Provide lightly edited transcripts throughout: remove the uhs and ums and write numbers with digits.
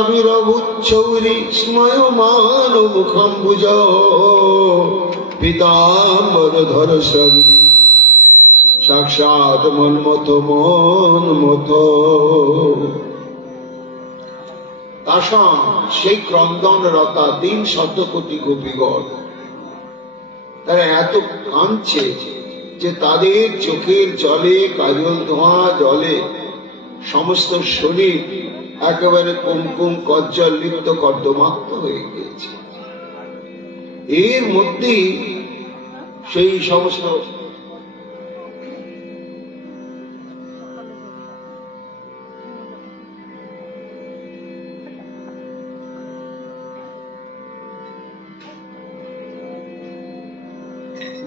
তাসাবিরভূচ্ছৌরি স্ময়মান মুখম্বুজ পীতাম্বরধর সর্বি সাক্ষাৎ মন্মথ মন্মথ। তাসাম সেই ক্রন্দনরতা 300 কোটি গোপীগণ, তারা এত কাঁদছে যে তাদের চোখের জলে, কাজল ধোঁয়া জলে সমস্ত শরীর একেবারে কুমকুম কজ্জল লিপ্ত কর্দমাক্ত হয়ে গিয়েছে। এর মধ্যেই সেই সমস্ত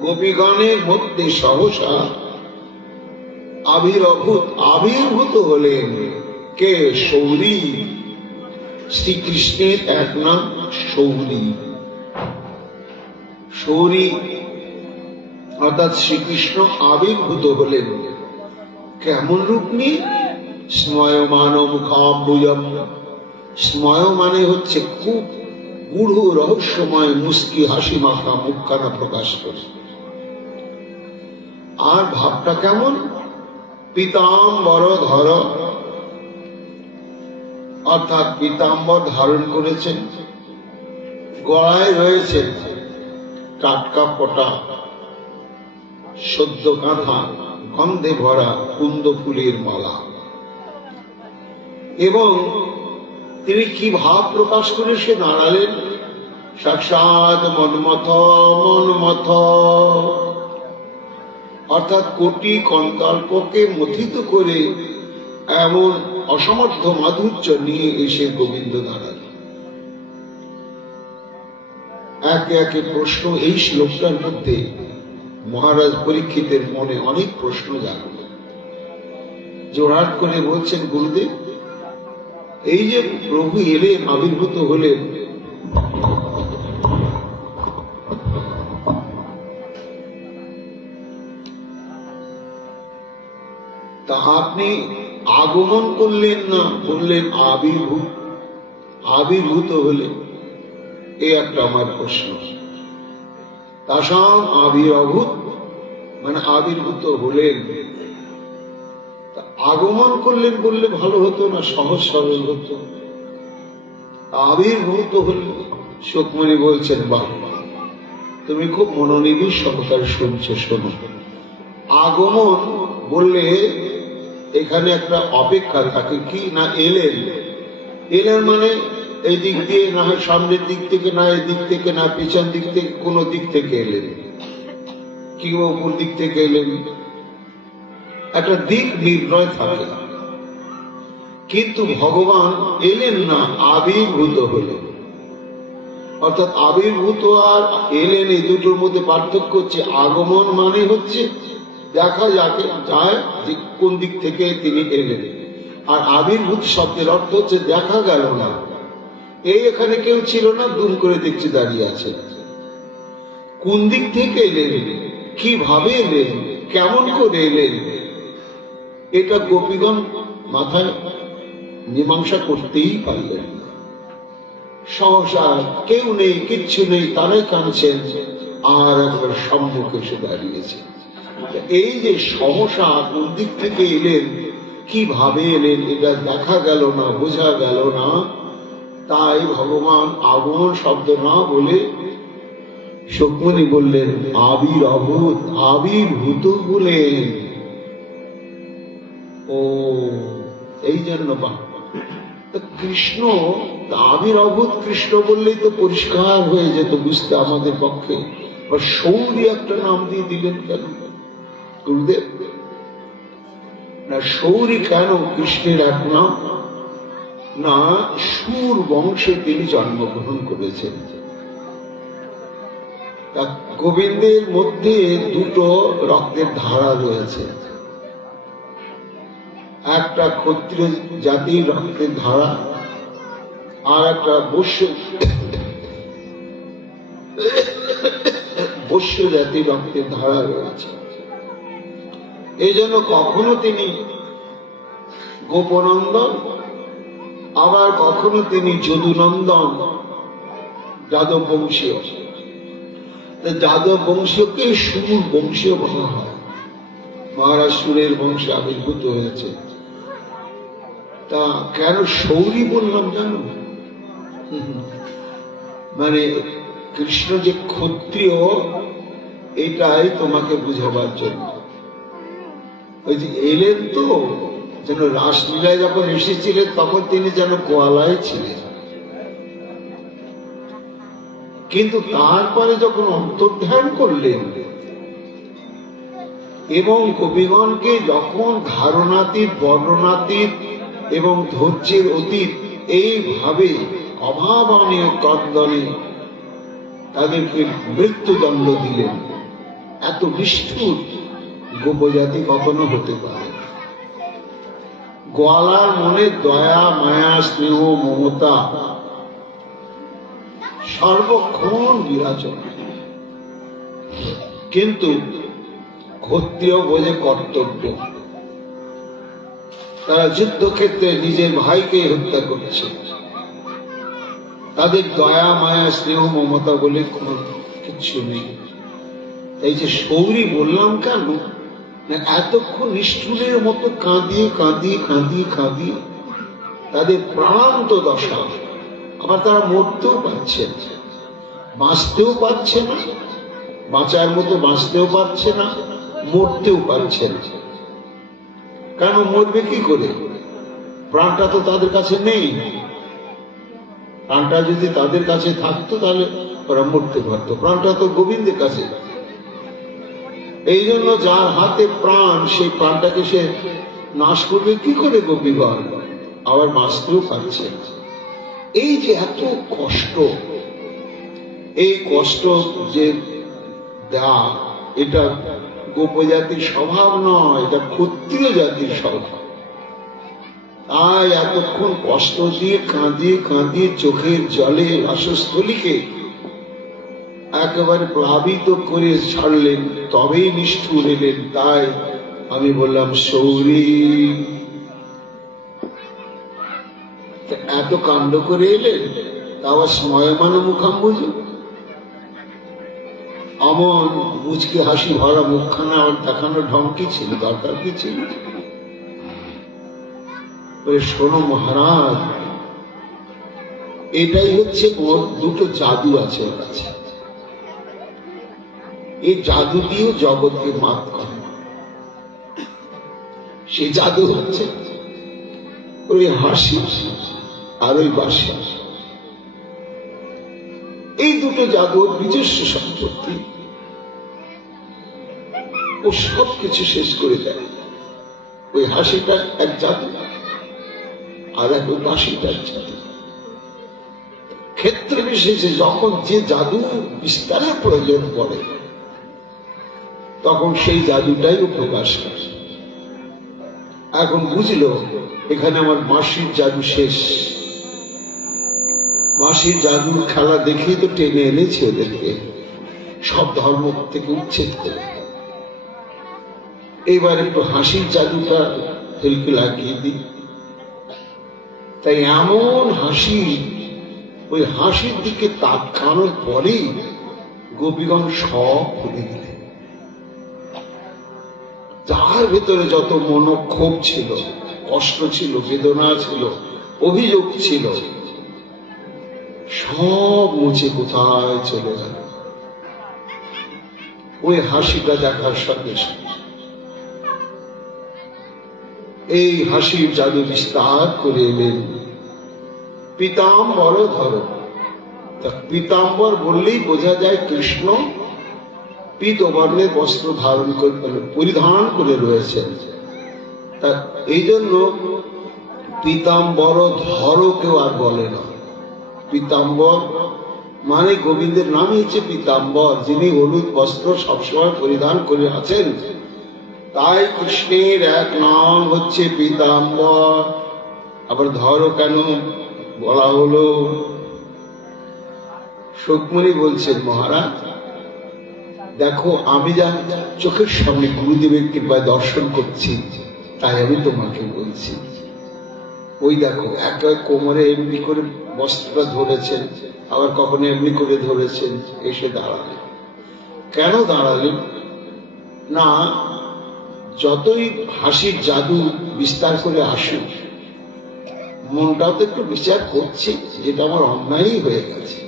গোপীগণের মধ্যে সহসা আবির্ভূত হলেন কে? শৌরী। শ্রীকৃষ্ণের এক নাম শৌরী। শৌরী অর্থাৎ শ্রীকৃষ্ণ আবির্ভূত হলেন কেমন রূপ নিয়ে? স্ময়মান মুখাম্বুজম। স্ময় মানে হচ্ছে খুব গূঢ় রহস্যময় মুস্কি হাসি মাখা মুখখানা প্রকাশ করে। আর ভাবটা কেমন? পীতাম্বর ধর, অর্থাৎ পীতাম্বর ধারণ করেছেন, গলায় রয়েছে টাটকা পটা সদ্য কাঁথা গন্ধে ভরা কুন্দ ফুলের মালা। এবং তিনি কি ভাব প্রকাশ করে সে দাঁড়ালেন? সাক্ষাৎ মন্মথ মন্মথ, অর্থাৎ কোটি কন্তল্পকে মথিত করে এমন অসমর্থ মাধুর্য নিয়ে এসে গোবিন্দ দাঁড়ালেন। একে একে প্রশ্ন এই শ্লোকটার মধ্যে মহারাজ পরীক্ষিতের মনে অনেক প্রশ্ন জাগল। জোড়াট করে বলছেন, গুরুদেব, এই যে প্রভু এলেন, আবির্ভূত হলেন, তা আপনি আগমন করলেন না, বললেন আবির্ভূত হলেন। এ একটা আমার প্রশ্ন। তাসাম আবির্ভূত মানে আবির্ভূত হলেন, আগমন করলেন বললে ভালো হতো না? সহজ সরল হতো। আবির্ভূত হলেন। সুকমণি বলছেন, বাহ, তুমি খুব মনোনিবেশ সহকারে শুনছো, শোনো। আগমন বললে এখানে একটা অপেক্ষা থাকে, কি না এলেন। এলেন মানে এই দিক দিয়ে, না হয় সামনের দিক থেকে, না এই দিক থেকে, না পিছন দিক থেকে, কোন দিক থেকে এলেন, কিংবা উপর দিক থেকে এলেন। একটা দিক নির্ণয় থাকে। কিন্তু ভগবান এলেন না, আবির্ভূত হলেন। অর্থাৎ আবির্ভূত আর এলেন এই দুটোর মধ্যে পার্থক্য হচ্ছে, আগমন মানে হচ্ছে দেখা যায় যে কোন দিক থেকে তিনি এলেন, আর আবির্ভূত শব্দের অর্থ হচ্ছে দেখা গেল না, এই এখানে কেউ ছিল না, দুম করে দেখছি দাঁড়িয়ে আছে। কোন দিক থেকে এলেন, কিভাবে এলেন, কেমন করে এলেন, এটা গোপীগণ মাথায় মীমাংসা করতেই পারলেন না। সহসা কেউ নেই, কিচ্ছু নেই, তারাই কাঁদছেন, আর একবার সম্মুখে এসে দাঁড়িয়েছে। এই যে সহসা কোন দিক থেকে এলেন, কিভাবে এলেন, এটা দেখা গেল না, বোঝা গেল না। তাই ভগবান আগমন শব্দ না বলে সুকমণি বললেন আবির্ভূত বলেন। ও, এই জন্য কৃষ্ণ আবির্ভূত কৃষ্ণ বললেই তো পরিষ্কার হয়ে যেত বুঝতে আমাদের পক্ষে। শৌরী একটা নাম দিয়ে দিলেন কেন গুরুদেব? না, শৌরী কেন কৃষ্ণের এক নাম? না, সুর বংশে তিনি জন্মগ্রহণ করেছেন। গোবিন্দের মধ্যে দুটো রক্তের ধারা রয়েছে, একটা ক্ষত্রিয় জাতির রক্তের ধারা, আর একটা বৈশ্য জাতির রক্তের ধারা রয়েছে। এই জন্য কখনো তিনি গোপনন্দন, আবার কখনো তিনি যদুনন্দন যাদব বংশীয়, যাদব বংশীয়কে সুর বংশীয় বলা হয়। মহারাজ সুরের বংশে আবির্ভূত হয়েছে। তা কেন সৌরী বললাম জানো? মানে কৃষ্ণ যে ক্ষত্রিয় এটাই তোমাকে বুঝাবার জন্য। ওই যে এলেন তো যেন রাসলীলায় যখন এসেছিলেন তখন তিনি যেন গোয়ালায় ছিলেন, কিন্তু তারপরে যখন অন্তর্ধান করলেন এবং কবিগণকে যখন ধারণাতীত, বর্ণনাতীত এবং ধৈর্যের অতীত এইভাবে অভাবনীয় কন্দনে তাদেরকে মৃত্যুদণ্ড দিলেন, এত নিষ্ঠুর গোপজাতি কখনো হতে পারে? গোয়ালার মনে দয়া, মায়া, স্নেহ, মমতা সর্বক্ষণ বিরাজন, কিন্তু ক্ষত্রিয় বোঝে কর্তব্য। তারা যুদ্ধক্ষেত্রে নিজের ভাইকে হত্যা করছে, তাদের দয়া, মায়া, স্নেহ, মমতা বলে কোন কিছু নেই। তাই যে সৌরী বললাম কেন, এতক্ষণ নিষ্ঠুরের মতো কাঁদিয়ে কাঁদিয়ে কাঁদিয়ে কাঁদিয়ে তাদের প্রান্ত দশা। আবার তারা মরতেও পারছে না, বাঁচতেও পারছে না, বাঁচার মতো বাঁচতেও পারছে না, মরতেও পারছে না। কেন মরবে কি করে? প্রাণটা তো তাদের কাছে নেই। প্রাণটা যদি তাদের কাছে থাকতো তাহলে ওরা মরতে পারত। প্রাণটা তো গোবিন্দের কাছে। এই জন্য যার হাতে প্রাণ, সেই প্রাণটাকে সে নাশ করবে কি করে গোপীগণ? আবার বাঁচতেও পারছে। এই যে এত কষ্ট, এই কষ্ট যে দেয়া, এটা গোপজাতির স্বভাব নয়, এটা ক্ষত্রিয় জাতির স্বভাব। তাই এতক্ষণ কষ্ট দিয়ে কাঁদিয়ে কাঁদিয়ে চোখের জলে বাসস্থলীকে একেবারে প্লাবিত করে ছাড়লেন, তবেই নিষ্ঠুর এলেন। তাই আমি বললাম সৌরী, এত কাণ্ড করে এলেন, তা আবার স্ময়মান মুখাম্বুজ, অমন মুচকি হাসি ভরা মুখখানা আবার দেখানোর ঢং কি ছিল? দরকার কি ছিল? শোনো মহারাজ, এটাই হচ্ছে ওর দুটো জাদু আছে ওর কাছে। এই জাদু দিয়েও জগৎকে মাত করে। সেই জাদু হচ্ছে ওই হাসি আর ওই বাসি। এই দুটো জাদুর নিজস্ব সম্পত্তি। ও সব কিছু শেষ করে দেয়। ওই হাসিটা এক জাদু, আর এক ওই বাসিটার জাদু। ক্ষেত্র বিশেষে যখন যে জাদু বিস্তারের প্রয়োজন পড়ে তখন সেই জাদুটাই প্রকাশ করে। এখন বুঝলো এখানে আমার মাসির জাদু শেষ। মাসির জাদুর খেলা দেখেই তো টেনে এনেছে ওদেরকে, সব ধর্ম থেকে উচ্ছেদ করে। এইবার একটু হাসির জাদুটা হেলকে লাগিয়ে দিই। তাই এমন হাসি, ওই হাসির দিকে তাকানোর পরেই গোপীগণ সব ভুলে দিলেন। যার ভেতরে যত মনোক্ষোভ ছিল, কষ্ট ছিল, বেদনা ছিল, অভিযোগ ছিল, সব মুছে কোথায় চলে গেল ওই হাসিটা দেখার সঙ্গে সঙ্গে। এই হাসির জাদু বিস্তার করে এলেন পীতাম্বর ধর। পীতাম্বর বললেই বোঝা যায় কৃষ্ণ পীত বর্ণের বস্ত্র ধারণ করে পরিধান করে রয়েছেন। তা এই জন্য পীতাম্বর ধর কেউ আর বলে না। পীতাম্বর মানে গোবিন্দের নামই হচ্ছে পীতাম্বর, যিনি হলুদ বস্ত্র সবসময় পরিধান করে আছেন। তাই কৃষ্ণের এক নাম হচ্ছে পীতাম্বর। আবার ধর কেন বলা হলো? সুকমণি বলছেন, মহারাজ দেখো, আমি যা চোখের সামনে গুরুদেবের কৃপায় দর্শন করছি, তাই আমি তোমাকে বলছি। ওই দেখো একটা কোমরে এমনি করে বস্ত্রটা ধরেছেন, আবার কখনো এমনি করে ধরেছেন, এসে দাঁড়ালেন। কেন দাঁড়ালেন? না, যতই হাসির জাদু বিস্তার করে আসুক, মনটাও তো একটু বিচার করছি, যেটা আমার অন্যায়ই হয়ে গেছে।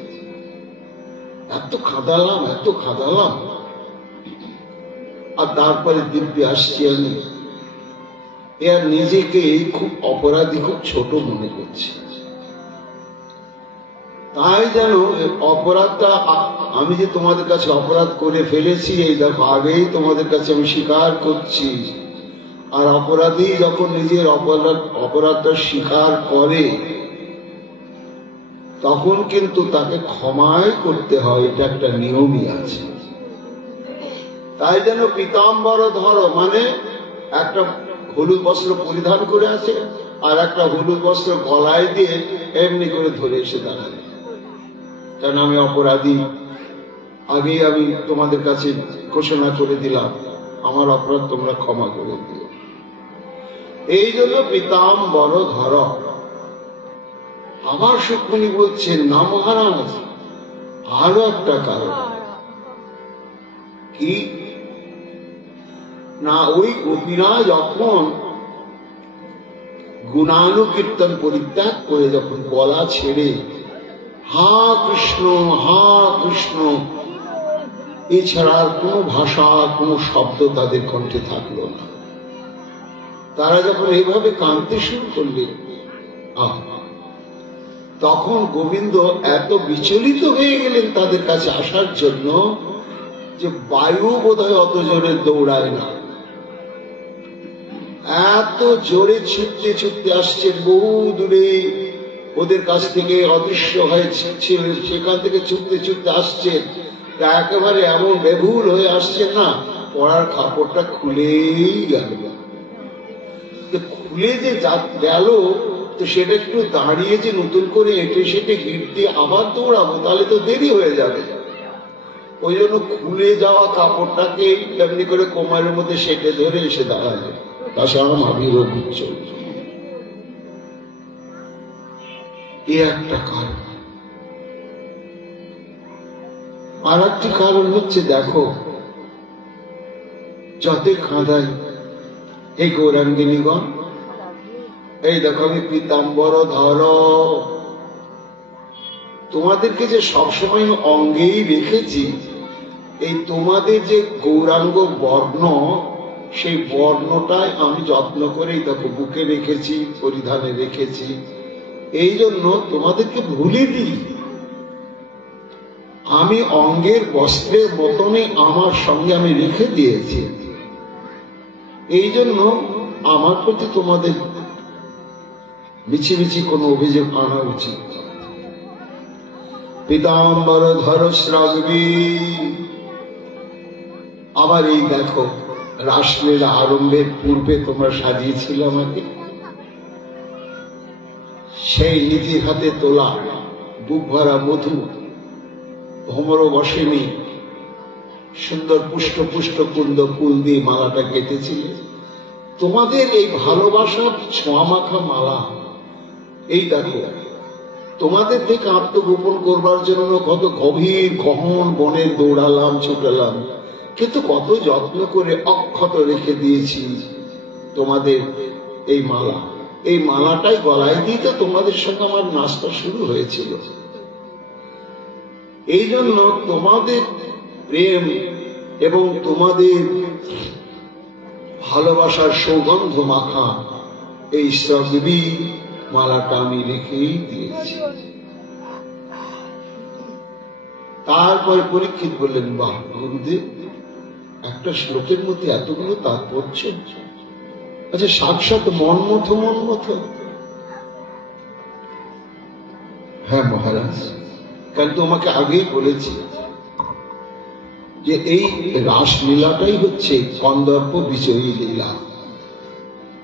এত খাদালাম, এত খাদালাম, আর তারপরে দিব্যি আসছি আমি। এর নিজেকে খুব অপরাধী, খুব ছোট মনে করছি। তাই যেন অপরাধটা, আমি যে তোমাদের কাছে অপরাধ করে ফেলেছি, এই দেখো আগেই তোমাদের কাছে আমি স্বীকার করছি। আর অপরাধী যখন নিজের অপরাধটা স্বীকার করে, তখন কিন্তু তাকে ক্ষমাই করতে হয়, এটা একটা নিয়মই আছে। তাই যেন পীতাম্বর ধর মানে একটা হলুদ বস্ত্র পরিধান করে আছে, আর একটা হলুদ বস্ত্র গলায় দিয়ে এমনি করে ধরে এসে দাঁড়াবে। কারণ আমি অপরাধী, আগেই আমি তোমাদের কাছে ঘোষণা করে দিলাম, আমার অপরাধ তোমরা ক্ষমা করে দিও। এই জন্য পীতাম্বর ধর। আবার সুকমণি বলছেন, না মহারাজ, আরো একটা কারণ। কি না, ওই গোপীরা যখন গুণানুকীর্তন পরিত্যাগ করে যখন গলা ছেড়ে হা কৃষ্ণ হা কৃষ্ণ এছাড়া আর কোনো ভাষা, কোনো শব্দ তাদের কণ্ঠে থাকলো না, তারা যখন এইভাবে কাঁদতে শুরু করলেন, তখন গোবিন্দ এত বিচলিত হয়ে গেলেন তাদের কাছে আসার জন্য, যে বায়ু বোধহয় অত জোরে দৌড়ায় না, এত জোরে ছুটতে ছুটতে আসছেন বহু দূরে, ওদের কাছ থেকে অদৃশ্য হয়েছিল, সেখান থেকে ছুটতে ছুটতে আসছেন, একেবারে এমন বেভুল হয়ে আসছেন না, পড়ার কাপড়টা খুলেই গেল। খুলে যে গেল, তো সেটা একটু দাঁড়িয়ে যে নতুন করে এঁটে সেটে গিট দিয়ে আবার দৌড়াবো, তাহলে তো দেরি হয়ে যাবে। ওই জন্য খুলে যাওয়া কাপড়টাকে এমনি করে কোমরের মধ্যে সেটে ধরে এসে দাঁড়ালে। তাছাড়া আবির্ভাব চলছে, এ একটা কারণ। আর একটি কারণ হচ্ছে, দেখো যতই খাঁদাই এই গৌরাঙ্গিনীগণ, এই দেখো আমি পীতাম্বর ধর, তোমাদেরকে যে সবসময় অঙ্গেই রেখেছি, এই তোমাদের যে গৌরাঙ্গ বর্ণ, সেই বর্ণটাই আমি যত্ন করে দেখো বুকে রেখেছি, পরিধানে রেখেছি, এই জন্য তোমাদেরকে ভুলিনি। আমি অঙ্গের বস্ত্রের মতনই আমার সঙ্গে আমি রেখে দিয়েছি, এই জন্য আমার প্রতি তোমাদের মিছিমিছি কোনো অভিযোগ আনা উচিত। পীতাম্বর ধর শ্রাবী। আবার এই দেখো রাসলীলা আরম্ভের পূর্বে তোমরা সাজিয়েছিল আমাকে, সেই নিজের হাতে তোলা বুক ভরা মধু, ভ্রমর বসেনি, সুন্দর পুষ্ট পুষ্ট কুন্দ ফুল দিয়ে মালাটা কেটেছিলে। তোমাদের এই ভালোবাসার ছোঁয়া মাখা মালা, এই দেখো তোমাদের থেকে আত্মগোপন করবার জন্য কত গভীর গহন বনে দৌড়ালাম, ছুটালাম, কিন্তু কত যত্ন করে অক্ষত রেখে দিয়েছি তোমাদের এই মালা। এই মালাটাই গলায় দিয়ে তো তোমাদের সঙ্গে আমার নাচটা শুরু হয়েছিল। এই জন্য তোমাদের প্রেম এবং তোমাদের ভালোবাসার সৌগন্ধ মাখা এই শ্রবী মালাটা আমি রেখেই দিয়েছি। তারপর পরীক্ষিত বললেন, বাহ গুরুদেব, একটা শ্লোকের মধ্যে এতগুলো তাৎপর্য, আচ্ছা সাক্ষাৎ মনমথ মনমথ। হ্যাঁ মহারাজ, কারণ তোমাকে আগেই বলেছি যে এই রাসলীলাটাই হচ্ছে কন্দর্প বিজয়ী লীলা।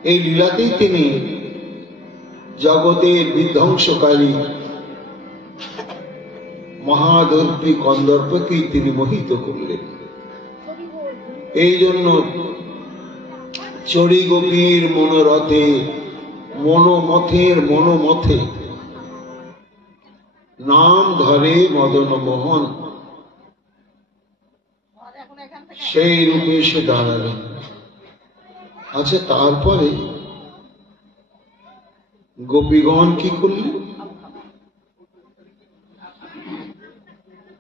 এই লীলাতেই তিনি জগতের বিধ্বংসকারী মহাদর্পী কন্দর্পকেই তিনি মোহিত করলেন। এই জন্য চড়ি গোপীর মনোরথে মনোমথে নাম ধরে মদন মোহন সেই রূপে এসে দাঁড়ালেন। আচ্ছা, তারপরে গোপীগণ কি করলেন?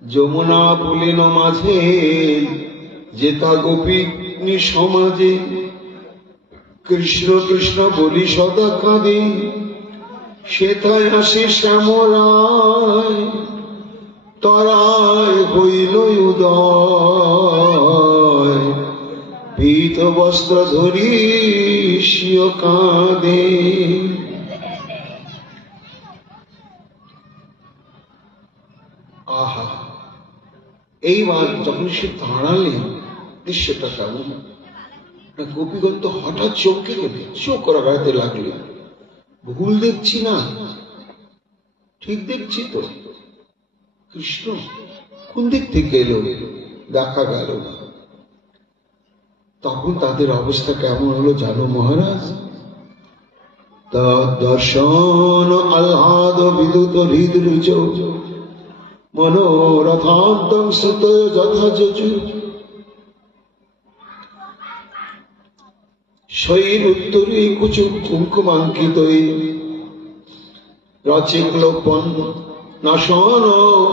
যমুনা পুলিন মাঝে যেতা গোপীনি সমাজে, কৃষ্ণ কৃষ্ণ বলি সদা কাঁদে, সেথায় আসে শ্যামরায়, তরায় হইল উদয়, পীত বস্ত্র ধরি শিও কাঁদে। আহা, এইবার যখন সে দাঁড়ালেন দৃশ্যটা কেমন! গোপীগণ তো হঠাৎ চমকে গেলেন, চোখ রাগাতে লাগলেন। ভুল দেখছি না, ঠিক দেখছি তো। কৃষ্ণ কোন দিক থেকে এলো, দেখা গেল না। তখন তাদের অবস্থা কেমন হলো জানো মহারাজ? দর্শন আহ্লাদ বিদ্যুৎ হৃদরুচ, মনোরথান্তং শ্রুত যথাযজু, শৈর উত্তরে কুচু কুঙ্কুমাঙ্কিত রচিক্লোপন নাশন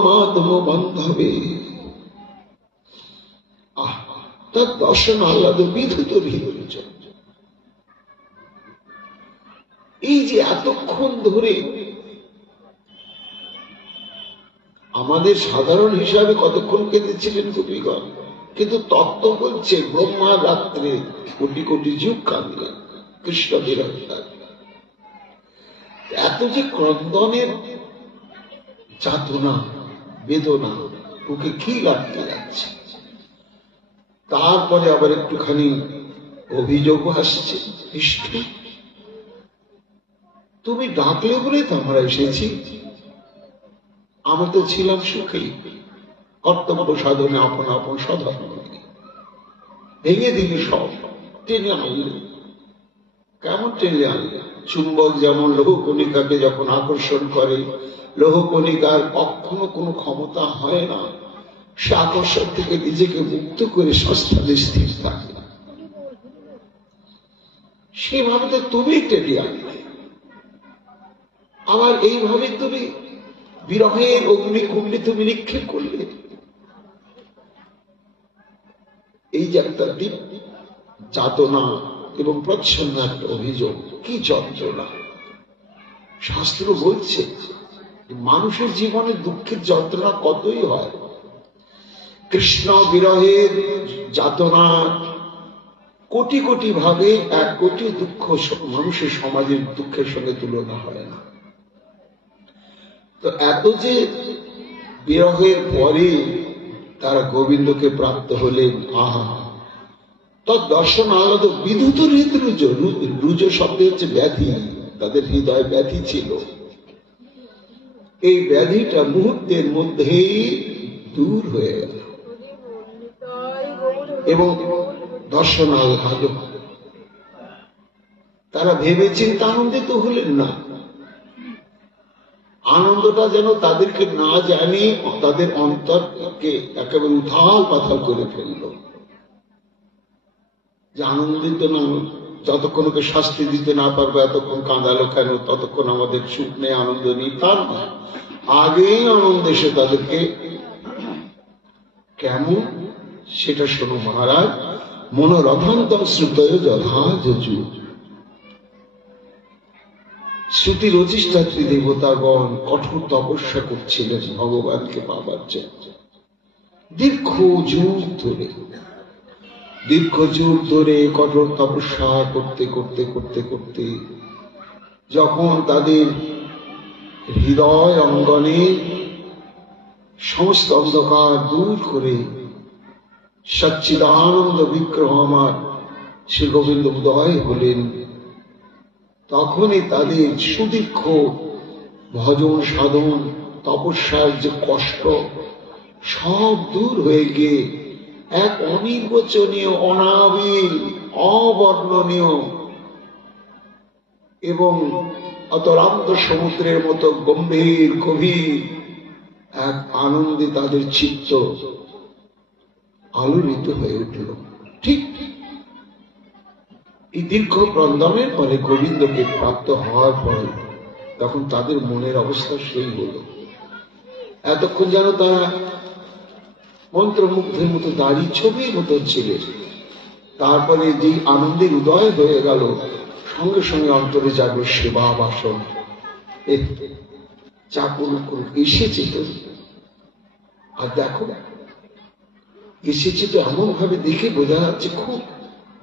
মাধব বান্ধবে। তার দর্শন আহ্লাদ বিদ্যুৎ হৃদরুচ। এই যে এতক্ষণ ধরে আমাদের সাধারণ হিসাবে কতক্ষণ কেঁদেছিলেন গোপীগণ, কিন্তু তত্ত্ব বলছে ব্রহ্মা রাত্রে কোটি কোটি যুগ কাঁদলেন কৃষ্ণ বিরহে। এত যে ক্রন্দনের যাতনা বেদনা, ওকে কি লাগতে যাচ্ছে। তারপরে আবার একটুখানি অভিযোগ আসছে, বিষ্ণু তুমি ডাকলে বলে তো আমরা এসেছি, আমরা তো ছিলাম সুখেই, কর্তব্য সাধনে আপন আপন সাধন ভেঙে দিলে সব, টেনে আনলে। কেমন টেনে আনলে? চুম্বক যেমন লৌহকণিকাকে যখন আকর্ষণ করে, লৌহকণিকার কখনো কোনো ক্ষমতা হয় না সে আকর্ষণ থেকে নিজেকে মুক্ত করে সস্তানে স্থির থাকে, সেভাবে তো তুমি টেনে আনলে। আবার এইভাবে তুমি বিরহের অগ্নিকুণ্ডে তুমি নিক্ষেপ করলে। এই যে একটা দ্বীপ যাতনা এবং প্রচ্ছন্ন একটা অভিযোগ, কি যন্ত্রণা! শাস্ত্র বলছে মানুষের জীবনে দুঃখের যন্ত্রণা কতই হয়। কৃষ্ণ বিরহের যাতনা কোটি কোটি ভাবে, এক কোটি দুঃখ মানুষের সমাজের দুঃখের সঙ্গে তুলনা হয় না। তো এত যে বিরহের পরে তারা গোবিন্দকে প্রাপ্ত হলেন, আহা! তৎ দর্শন আহ্লাদ বিদ্যুৎ হৃদরুজ। রুজ শব্দ হচ্ছে ব্যাধি, তাদের হৃদয় ব্যাধি ছিল। এই ব্যাধিটা মুহূর্তের মধ্যেই দূর হয়ে গেল এবং দর্শন আহ্লাদ। তারা ভেবে চিন্তা আনন্দিত হলেন না। আনন্দটা যেন তাদেরকে না জানি তাদের অন্তরকে একেবারে উথাল পাথাল করে ফেলল। যে আনন্দিত না, যতক্ষণ ওকে শাস্তি দিতে না পারবে এতক্ষণ কাঁদালো কেন, ততক্ষণ আমাদের সুখ নেই, আনন্দ নেই, তার না, আগেই আনন্দ এসে তাদেরকে কেমন সেটা শোনো মহারাজ। মনোরথান্তং শ্রুতয় যথাযজু। শ্রুতির অধিষ্ঠাত্রী দেবতাগণ কঠোর তপস্যা করছিলেন ভগবানকে পাবার জন্য। দীর্ঘ যুগ ধরে কঠোর তপস্যা করতে করতে করতে করতে যখন তাদের হৃদয় অঙ্গনে সমস্ত অন্ধকার দূর করে সচ্চিদানন্দ বিগ্রহ আমার শ্রী গোবিন্দ উদয় হলেন, তখনই তাদের সুদীর্ঘ ভজন সাধন তপস্যার যে কষ্ট সব দূর হয়ে গিয়ে এক অনির্বচনীয়, অনাবিল, অবর্ণনীয় এবং অতলান্ত সমুদ্রের মতো গম্ভীর গভীর এক আনন্দে তাদের চিত্ত আলোড়িত হয়ে উঠল। ঠিক এই দীর্ঘ ক্রন্দনের পরে গোবিন্দকে প্রাপ্ত হওয়ার পরে তখন তাদের মনের অবস্থা সেই হল। এতক্ষণ যেন তারা মন্ত্রমুগ্ধের মতো দাঁড়িয়ে ছবির মতো ছিলেন, তারপরে যে আনন্দের উদয় হয়ে গেল, সঙ্গে সঙ্গে অন্তরে যাবে সেবা বাসন। চাকর এসেছে তো, আর দেখো এসেছে তো এমন ভাবে দেখে বোঝা যাচ্ছে খুব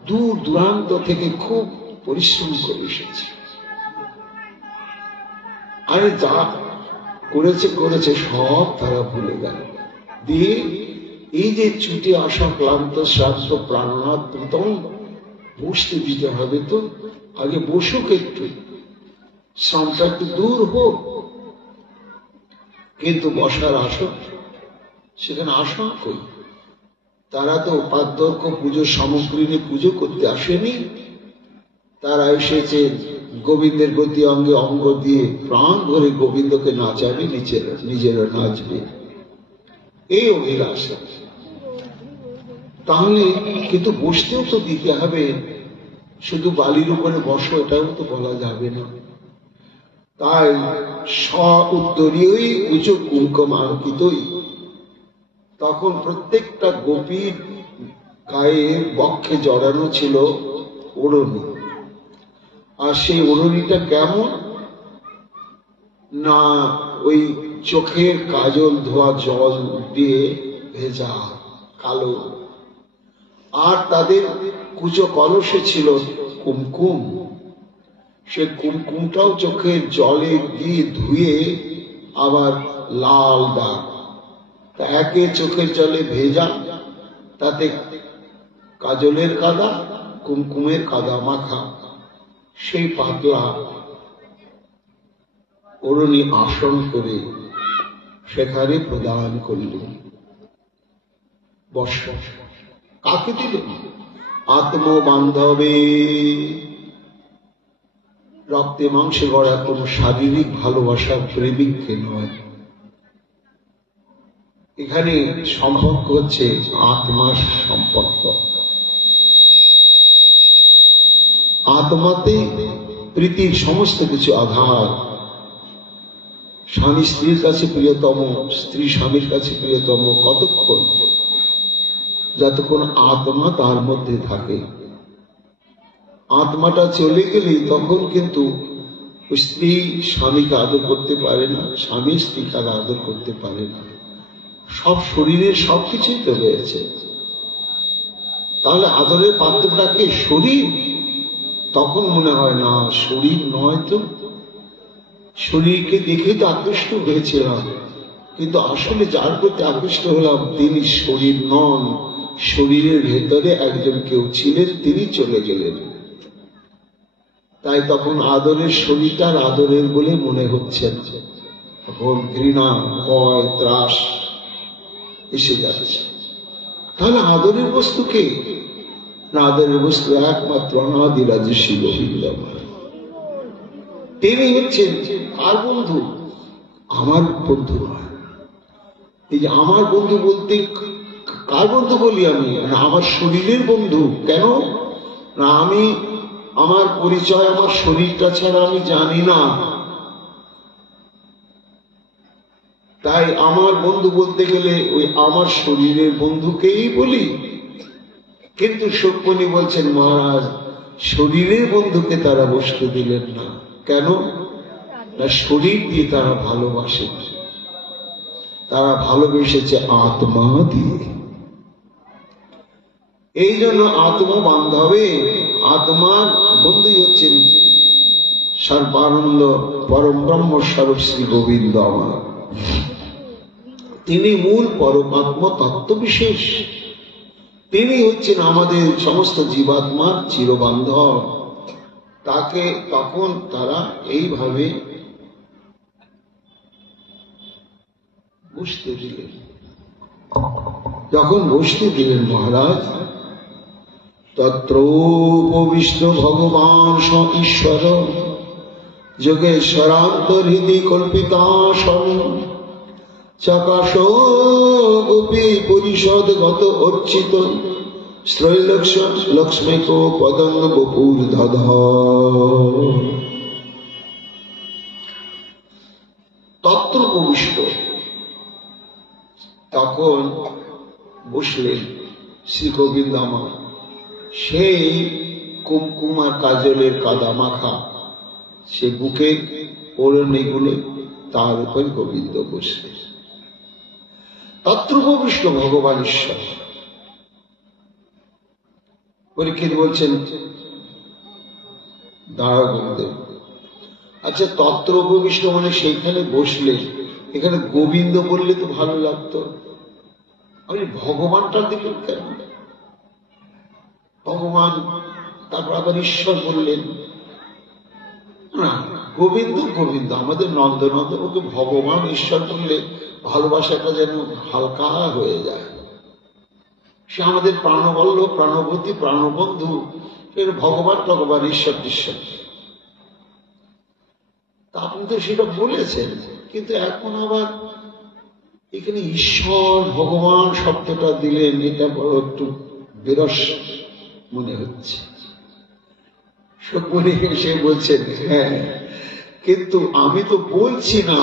দূর দূরান্ত থেকে খুব পরিশ্রম করে এসেছে। আরে যা করেছে করেছে সব তারা ভুলে গেল। দিয়ে এই যে ছুটে আসা ক্লান্ত শ্রান্ত প্রাণনাথ প্রথম বসতে দিতে হবে, তো আগে বসুক, একটু শ্রমটা একটু দূর হোক। কিন্তু বসার আসন, সেখানে আসন কই? তারা তো উপাধ্যক্ষ পুজোর সামগ্রী নিয়ে পুজো করতে আসেনি, তারা এসেছে গোবিন্দের প্রতি অঙ্গে অঙ্গ দিয়ে প্রাণ ভরে গোবিন্দকে নাচাবে, নিজেরা নাচবে, এই অভিলাষা। তাহলে কিন্তু বসতেও তো দিতে হবে, শুধু বালির উপরে বসো এটাও তো বলা যাবে না। তাই উত্তরীয় উঁচু কুঙ্কুম আঙ্কিতই তখন প্রত্যেকটা গোপীর গায়ে বক্ষে জড়ানো ছিল ওড়নি। আর সেই ওড়নিটা কেমন না, ওই চোখের কাজল ধোয়া জল দিয়ে ভেজা কালো। আর তাদের কুচো কলসে ছিল কুমকুম, সে কুমকুমটাও চোখের জলে দিয়ে ধুয়ে আবার লাল দাগ। একে চোখের জলে ভেজা, তাতে কাজলের কাদা, কুমকুমের কাদা মাখা, সেই পাতলা ওড়নি আসন করে সেখানে প্রদান করলেন। বর্ষ কাকে দিলেন? আত্মবান্ধবে। রক্তে মাংসে গড়া কোন শারীরিক ভালোবাসার প্রেমিককে নয়। এখানে সম্পর্ক হচ্ছে আত্মার সম্পর্ক। আত্মাতে প্রীতির সমস্ত কিছু আধার। স্বামী স্ত্রীর কাছে প্রিয়তম, স্ত্রী স্বামীর কাছে প্রিয়তম কতক্ষণ? যতক্ষণ আত্মা তার মধ্যে থাকে। আত্মাটা চলে গেলেই তখন কিন্তু স্ত্রী স্বামীকে আদর করতে পারে না, স্বামী স্ত্রীকে আদর করতে পারে না। সব শরীরের সবকিছুই তো রয়েছে। তাহলে আদরের পাত্রটাকে শরীর? তখন মনে হয় না শরীর নয় তো, শরীরকে দেখেই তো আকৃষ্ট হয়েছিলাম, কিন্তু আসলে যার প্রতি আকৃষ্ট হলাম তিনি শরীর নন, শরীরের ভেতরে একজন কেউ ছিলেন, তিনি চলে গেলেন। তাই তখন আদরের শরীরটার আদরের বলে মনে হচ্ছে না, তখন ঘৃণা, ভয়, ত্রাস এসে যাচ্ছে। তাহলে আদরের বস্তু কে? না, আদরের বস্তু একমাত্র অনাদিরাজে শিব। তিনি হচ্ছেন কার বন্ধু? আমার বন্ধু। এই যে আমার বন্ধু বলতে কার বন্ধু বলি আমি? না, আমার শরীরের বন্ধু। কেন না, আমি আমার পরিচয় আমার শরীরটা ছাড়া আমি জানি না। তাই আমার বন্ধু বলতে গেলে ওই আমার শরীরের বন্ধুকেই বলি। কিন্তু সত্যনি বলছেন মহারাজ, শরীরের বন্ধুকে তারা বস্তু দিলেন না। কেন না, শরীর দিয়ে তারা ভালোবাসে, তারা ভালোবেসেছে আত্মা দিয়ে। এই জন্য আত্মা বান্ধবে, আত্মার বন্ধুই হচ্ছেন সর্বানন্দ পরম ব্রহ্ম স্বরূপ শ্রী গোবিন্দ আমার। তিনি মূল পরমাত্ম তত্ত্ব বিশেষ। তিনি হচ্ছেন আমাদের সমস্ত জীবাত্মার চিরবান্ধব। তাকে তখন তারা এইভাবে বসতে দিলেন। যখন বসতে দিলেন মহারাজ, তত্র উপবিষ্ট ভগবান স ঈশ্বর যোগেশ্বরান্তর্হৃদি কল্পিতাসন চকাশ গোপী পরিষদ গত অর্চিত শ্রৈলক্ষ লক্ষ্মীক পদঙ্গ বপুর ধধ। তত্র উপবিষ্ট তখন বসলেন শ্রী গোবিন্দ আমার, সেই কুমকুমার কাজলের কাদা মাখা সে বুকে ওড়নেগুলো, তার উপর গোবিন্দ বসলেন। তত্র উপবিষ্ট ভগবান ঈশ্বর। পরীক্ষিত বলছেন, দাঁড়া গুরুদেব, আচ্ছা তত্র উপবিষ্ট মানে সেইখানে বসলেন, এখানে গোবিন্দ বললে তো ভালো লাগতো, আপনি ভগবানটা দিলেন কেন? ভগবান, তারপর আবার ঈশ্বর বললেন না, গোবিন্দ গোবিন্দ, আমাদের নন্দনন্দ, ওকে ভগবান ঈশ্বর বললে ভালোবাসাটা যেন হালকা হয়ে যায়। সে আমাদের প্রাণবল্ল, প্রাণবতী, প্রাণবন্ধু, ভগবান ভগবান ঈশ্বর ঈশ্বর। তা আপনি তো সেটা বলেছেন, কিন্তু এখন আবার এখানে ঈশ্বর ভগবান শব্দটা দিলেন, এটা বড় একটু বিরস মনে হচ্ছে। সকলে এসে বলছেন, হ্যাঁ কিন্তু আমি তো বলছি না,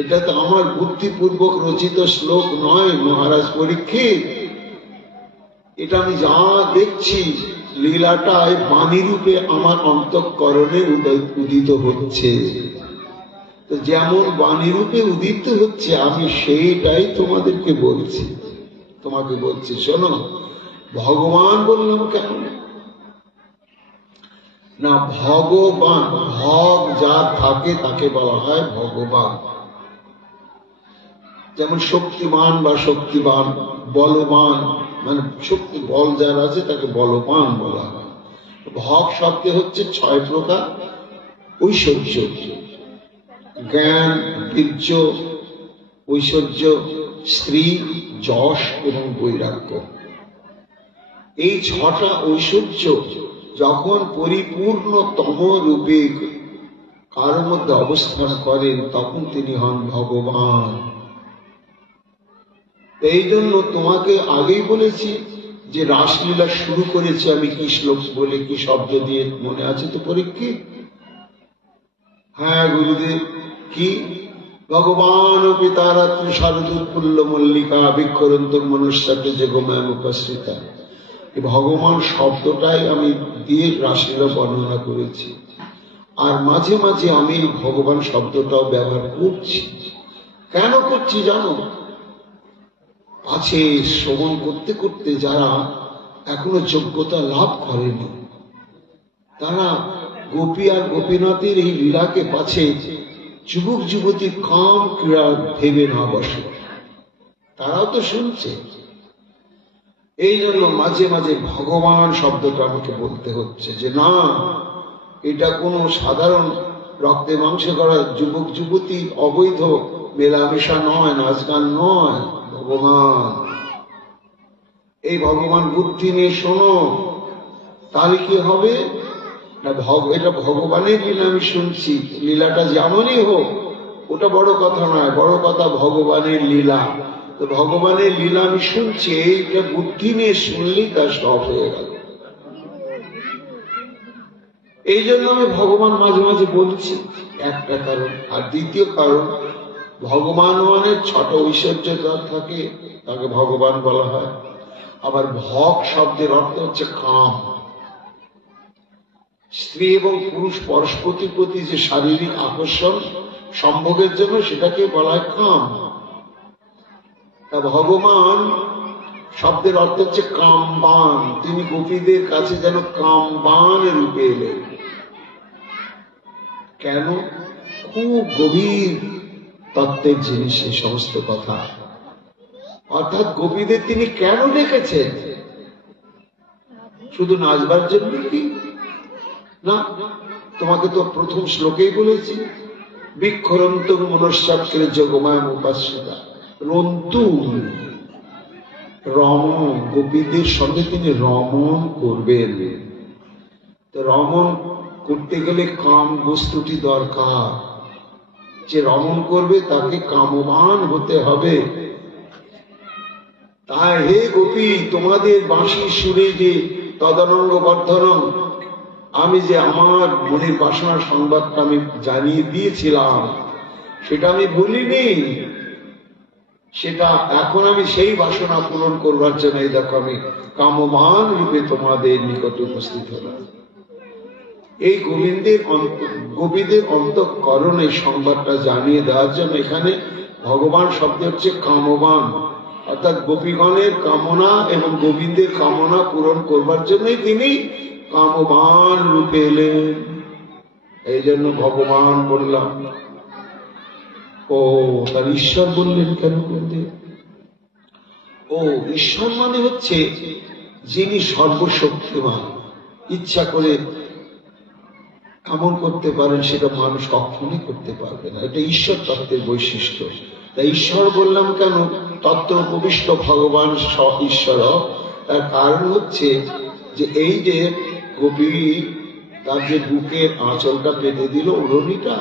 এটা তো আমার বুদ্ধিপূর্বক রচিত শ্লোক নয় মহারাজ পরীক্ষিত, এটা আমি যা দেখছি লীলাটায় বাণী রূপে আমার অন্তঃকরণে উদিত হচ্ছে। তো যেমন বাণী রূপে উদিত হচ্ছে আমি সেইটাই তোমাদেরকে বলছি, তোমাকে বলছি শোনো। ভগবান বললাম কেন না, ভগবান, ভগ যা থাকে তাকে বলা হয় ভগবান। যেমন শক্তিমান বা শক্তিবান, বলবান মানে শক্তি বল যার আছে তাকে বলবান বলা হয়। ভগ শব্দে হচ্ছে 6 প্রকার ঐশ্বর্য, জ্ঞান, বীর্য, ঐশ্বর্য, স্ত্রী, যশ এবং বৈরাগ্য। এই 6টা ঐশ্বর্য যখন পরিপূর্ণতম রূপে কার মধ্যে অবস্থান করেন তখন তিনি হন ভগবান। এই জন্য তোমাকে আগেই বলেছি যে রাসলীলা শুরু করেছি আমি কি শ্লোক বলে, কি শব্দ দিয়ে, মনে আছে তো পরীক্ষিত? হ্যাঁ গুরুদেব, কি? ভগবান ও পিতারাত্র শারদুৎফুল্ল মল্লিকা বিক্ষরন্তর মনুষ্যকে যে গোময় উপস্থিতা। ভগবান শব্দটাই আমি দিয়ে রাসলীলা বর্ণনা করেছি, আর মাঝে মাঝে আমি ভগবান শব্দটাও ব্যবহার করছি। কেন করছি জানো? আছে শ্রবণ করতে করতে যারা এখনো যোগ্যতা লাভ করেনি, তারা গোপী আর গোপীনাথের এই লীলাকে পাছে যুবক যুবতী কাম ক্রীড়া ভেবে না বসে, তারাও তো শুনছে। এই জন্য মাঝে মাঝে ভগবান শব্দটা আমাকে বলতে হচ্ছে যে না, এটা কোনো সাধারণ রক্তে মাংসে করা যুবক যুবতী অবৈধ মেলামেশা নয়, নাচ গান নয়, ভগবান। এই ভগবান বুদ্ধি নিয়ে শোনো, তাহলে কি হবে না, এটা ভগবানের লীলা আমি শুনছি, লীলাটা যেমনই হোক ওটা বড় কথা নয়, বড় কথা ভগবানের লীলা। তো ভগবানের লীলা আমি শুনছি, এইটা বুদ্ধি নিয়ে শুনলেই তার সব হয়ে গেল। এই জন্য আমি ভগবান মাঝে মাঝে বলছি, একটা কারণ। আর দ্বিতীয় কারণ, ভগবান মানে 6টা ঐশ্বর্য যার থাকে তাকে ভগবান বলা হয়। আবার ভগ শব্দের অর্থ হচ্ছে কাম। স্ত্রী এবং পুরুষ পরস্পরের প্রতি যে শারীরিক আকর্ষণ সম্ভোগের জন্য সেটাকে বলা হয় কাম। তা ভগবান শব্দের অর্থ হচ্ছে কামবান। তিনি গোপীদের কাছে যেন কামবান রূপে এলেন। কেন? খুব গভীর তত্ত্বের জিনিস এই সমস্ত কথা। অর্থাৎ গোপীদের তিনি কেন ডেকেছেন? শুধু নাচবার জন্য কি না? তোমাকে তো প্রথম শ্লোকেই বলেছি, বিক্ষরন্ত মনুষ্যকে যোগমায় উপাস্যতা রন্তু রমন, গোপীদের সঙ্গে তিনি রমন করবেন। তো রমন করতে গেলে কাম বস্তুটি দরকার। যে রমণ করবে তাকে কামবান হতে হবে। তাই হে গোপী, তোমাদের বাঁশির সুরে যে তদনঙ্গ বর্ধনম, আমি যে আমার মনের বাসনার সংবাদটা আমি জানিয়ে দিয়েছিলাম, সেটা আমি বলিনি। সেটা এখন আমি সেই বাসনা পূরণ করবার জন্য এই দেখো আমি কামবান রূপে তোমাদের নিকট উপস্থিত হলাম। এই গোপীদের অন্তঃকরণে সংবাদটা জানিয়ে দেওয়ার জন্য এখানে ভগবান শব্দ হচ্ছে কামবান, অর্থাৎ গোপীগণের কামনা এবং গোবিন্দের কামনা পূরণ করবার জন্যই তিনি কামবান রূপে এলেন। এই জন্য ভগবান বললাম। ও তার ঈশ্বর বললেন কেন বলতে? ও ঈশ্বর মানে হচ্ছে যিনি সর্বশক্তিমান, ইচ্ছা করে এমন করতে পারেন সেটা মানুষ কখনই করতে পারবে না। এটা ঈশ্বর তত্ত্বের বৈশিষ্ট্য। তাই ঈশ্বর বললাম কেন? তত্ত্ব উপবিষ্ট ভগবান ঈশ্বর। তার কারণ হচ্ছে যে এই যে গোপী তার যে বুকের আঁচলটা পেতে দিল, ওড়নিটা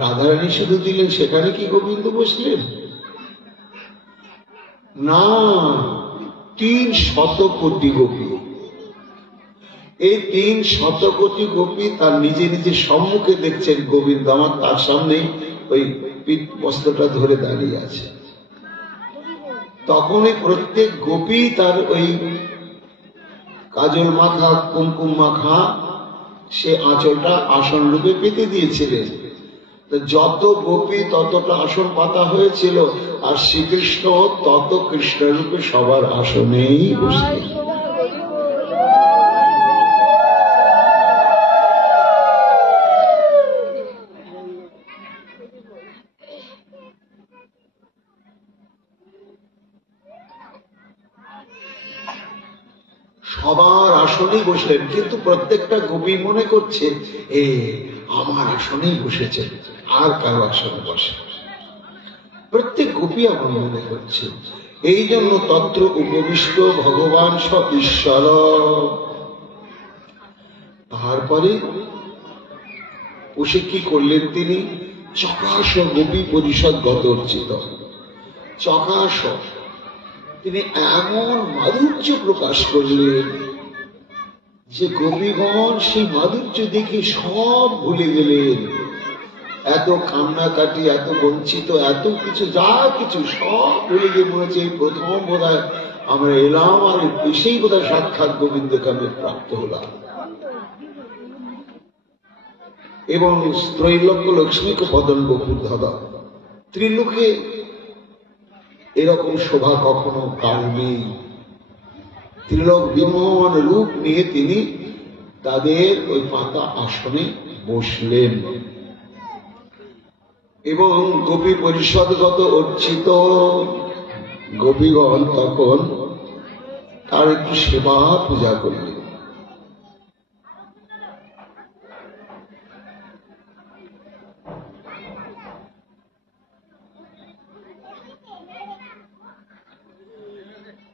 রাধারানী শুধু দিলেন, সেখানে কি গোবিন্দ বসলেন? না, 300 কোটি গোপী। এই 300 কোটি গোপী তার নিজে নিজে সম্মুখে দেখছেন গোবিন্দ আমার তার সামনে ওই পিঠ বস্ত্রটা ধরে দাঁড়িয়ে আছে। তখনই প্রত্যেক গোপী তার ওই কাজল মাখা কুমকুম মাখা সে আঁচলটা আসন রূপে পেতে দিয়েছিলেন। যত গোপী ততটা আসন পাতা হয়েছিল, আর শ্রীকৃষ্ণ তত কৃষ্ণ রূপে সবার আসনেই বসলেন। সবার আসনেই বসলেন, কিন্তু প্রত্যেকটা গোপী মনে করছে আমার আসনেই বসেছেন, আর কারো আসনে বসে। প্রত্যেক গোপী আমার মনে করছে। এই জন্য তত্র উপবিষ্ট ভগবান স ঈশ্বর। তারপরে বসে কি করলেন তিনি? চকাশ গোপী পরিষদ গত অর্চিত। চকাশ তিনি এমন মাধুর্য প্রকাশ করলেন যে গোপীগণ সেই মাধুর্য দেখে সব ভুলে গেলেন। এত কান্নাকাটি, এত বঞ্চিত, এত কিছু, যা কিছু সব ভুলে গিয়ে মনে হচ্ছে এই প্রথম বোধহয় আমরা এলাম, আর এসেই বোধহয় সাক্ষাৎ গোবিন্দকে আমি প্রাপ্ত হলাম। এবং ত্রৈলোক্য লক্ষ্মীকে পদন বপুর দাদা, ত্রিলোকে এরকম শোভা কখনো কার নেই। ত্রিলোক বিমান রূপ নিয়ে তিনি তাদের ওই পাতা আসনে বসলেন এবং গোপী পরিষদগত অর্চিত গোপীগণ তখন তার একটু সেবা পূজা করলেন।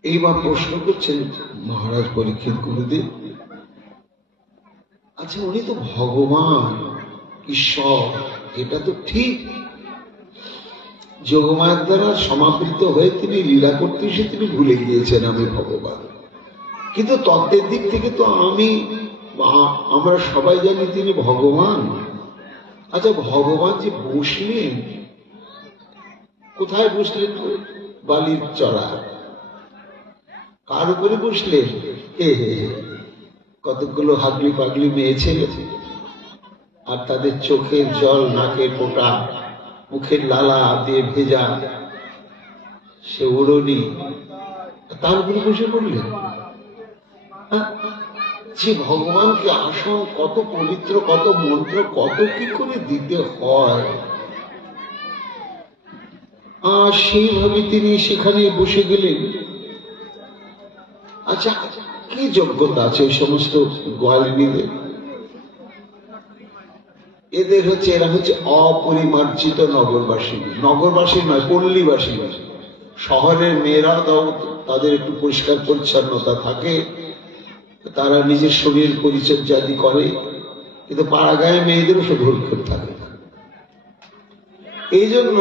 এইবার প্রশ্ন করছেন মহারাজ পরীক্ষিত গুরুদেব, আচ্ছা উনি তো ভগবান ঈশ্বর, এটা তো ঠিক, যোগমায়ার দ্বারা সমাবৃত হয়ে তিনি লীলা করতে এসে তিনি ভুলে গিয়েছেন আমি ভগবান। কিন্তু তত্ত্বের দিক থেকে তো আমরা সবাই জানি তিনি ভগবান। আচ্ছা ভগবান যে বসলেন, কোথায় বসলেন? বালির চড়া। কার উপরে বসলেন? কতগুলো হাগলি পাগলি মেয়ে ছেলে, আর তাদের চোখের জল, নাকের ফোঁটা, মুখের লালা দিয়ে ভেজা সে ওড়নি, তার উপরে বসে পড়লেন। যে ভগবানকে আসন কত পবিত্র, কত মন্ত্র, কত কি করে দিতে হয়, আর সেইভাবে তিনি সেখানে বসে গেলেন। আচ্ছা কি যোগ্যতা আছে ওই সমস্ত গোয়ালিনীদের? এদের হচ্ছে, এরা হচ্ছে অপরিমার্জিত নগরবাসী। নগরবাসী নয়, পল্লীবাসী। শহরের মেয়েরাও তাদের একটু পরিষ্কার পরিচ্ছন্নতা থাকে, তারা নিজের শরীর পরিচর্যাদি করে, কিন্তু পাড়া গায়ে মেয়েদেরও সে ভুল করে থাকে। এই জন্য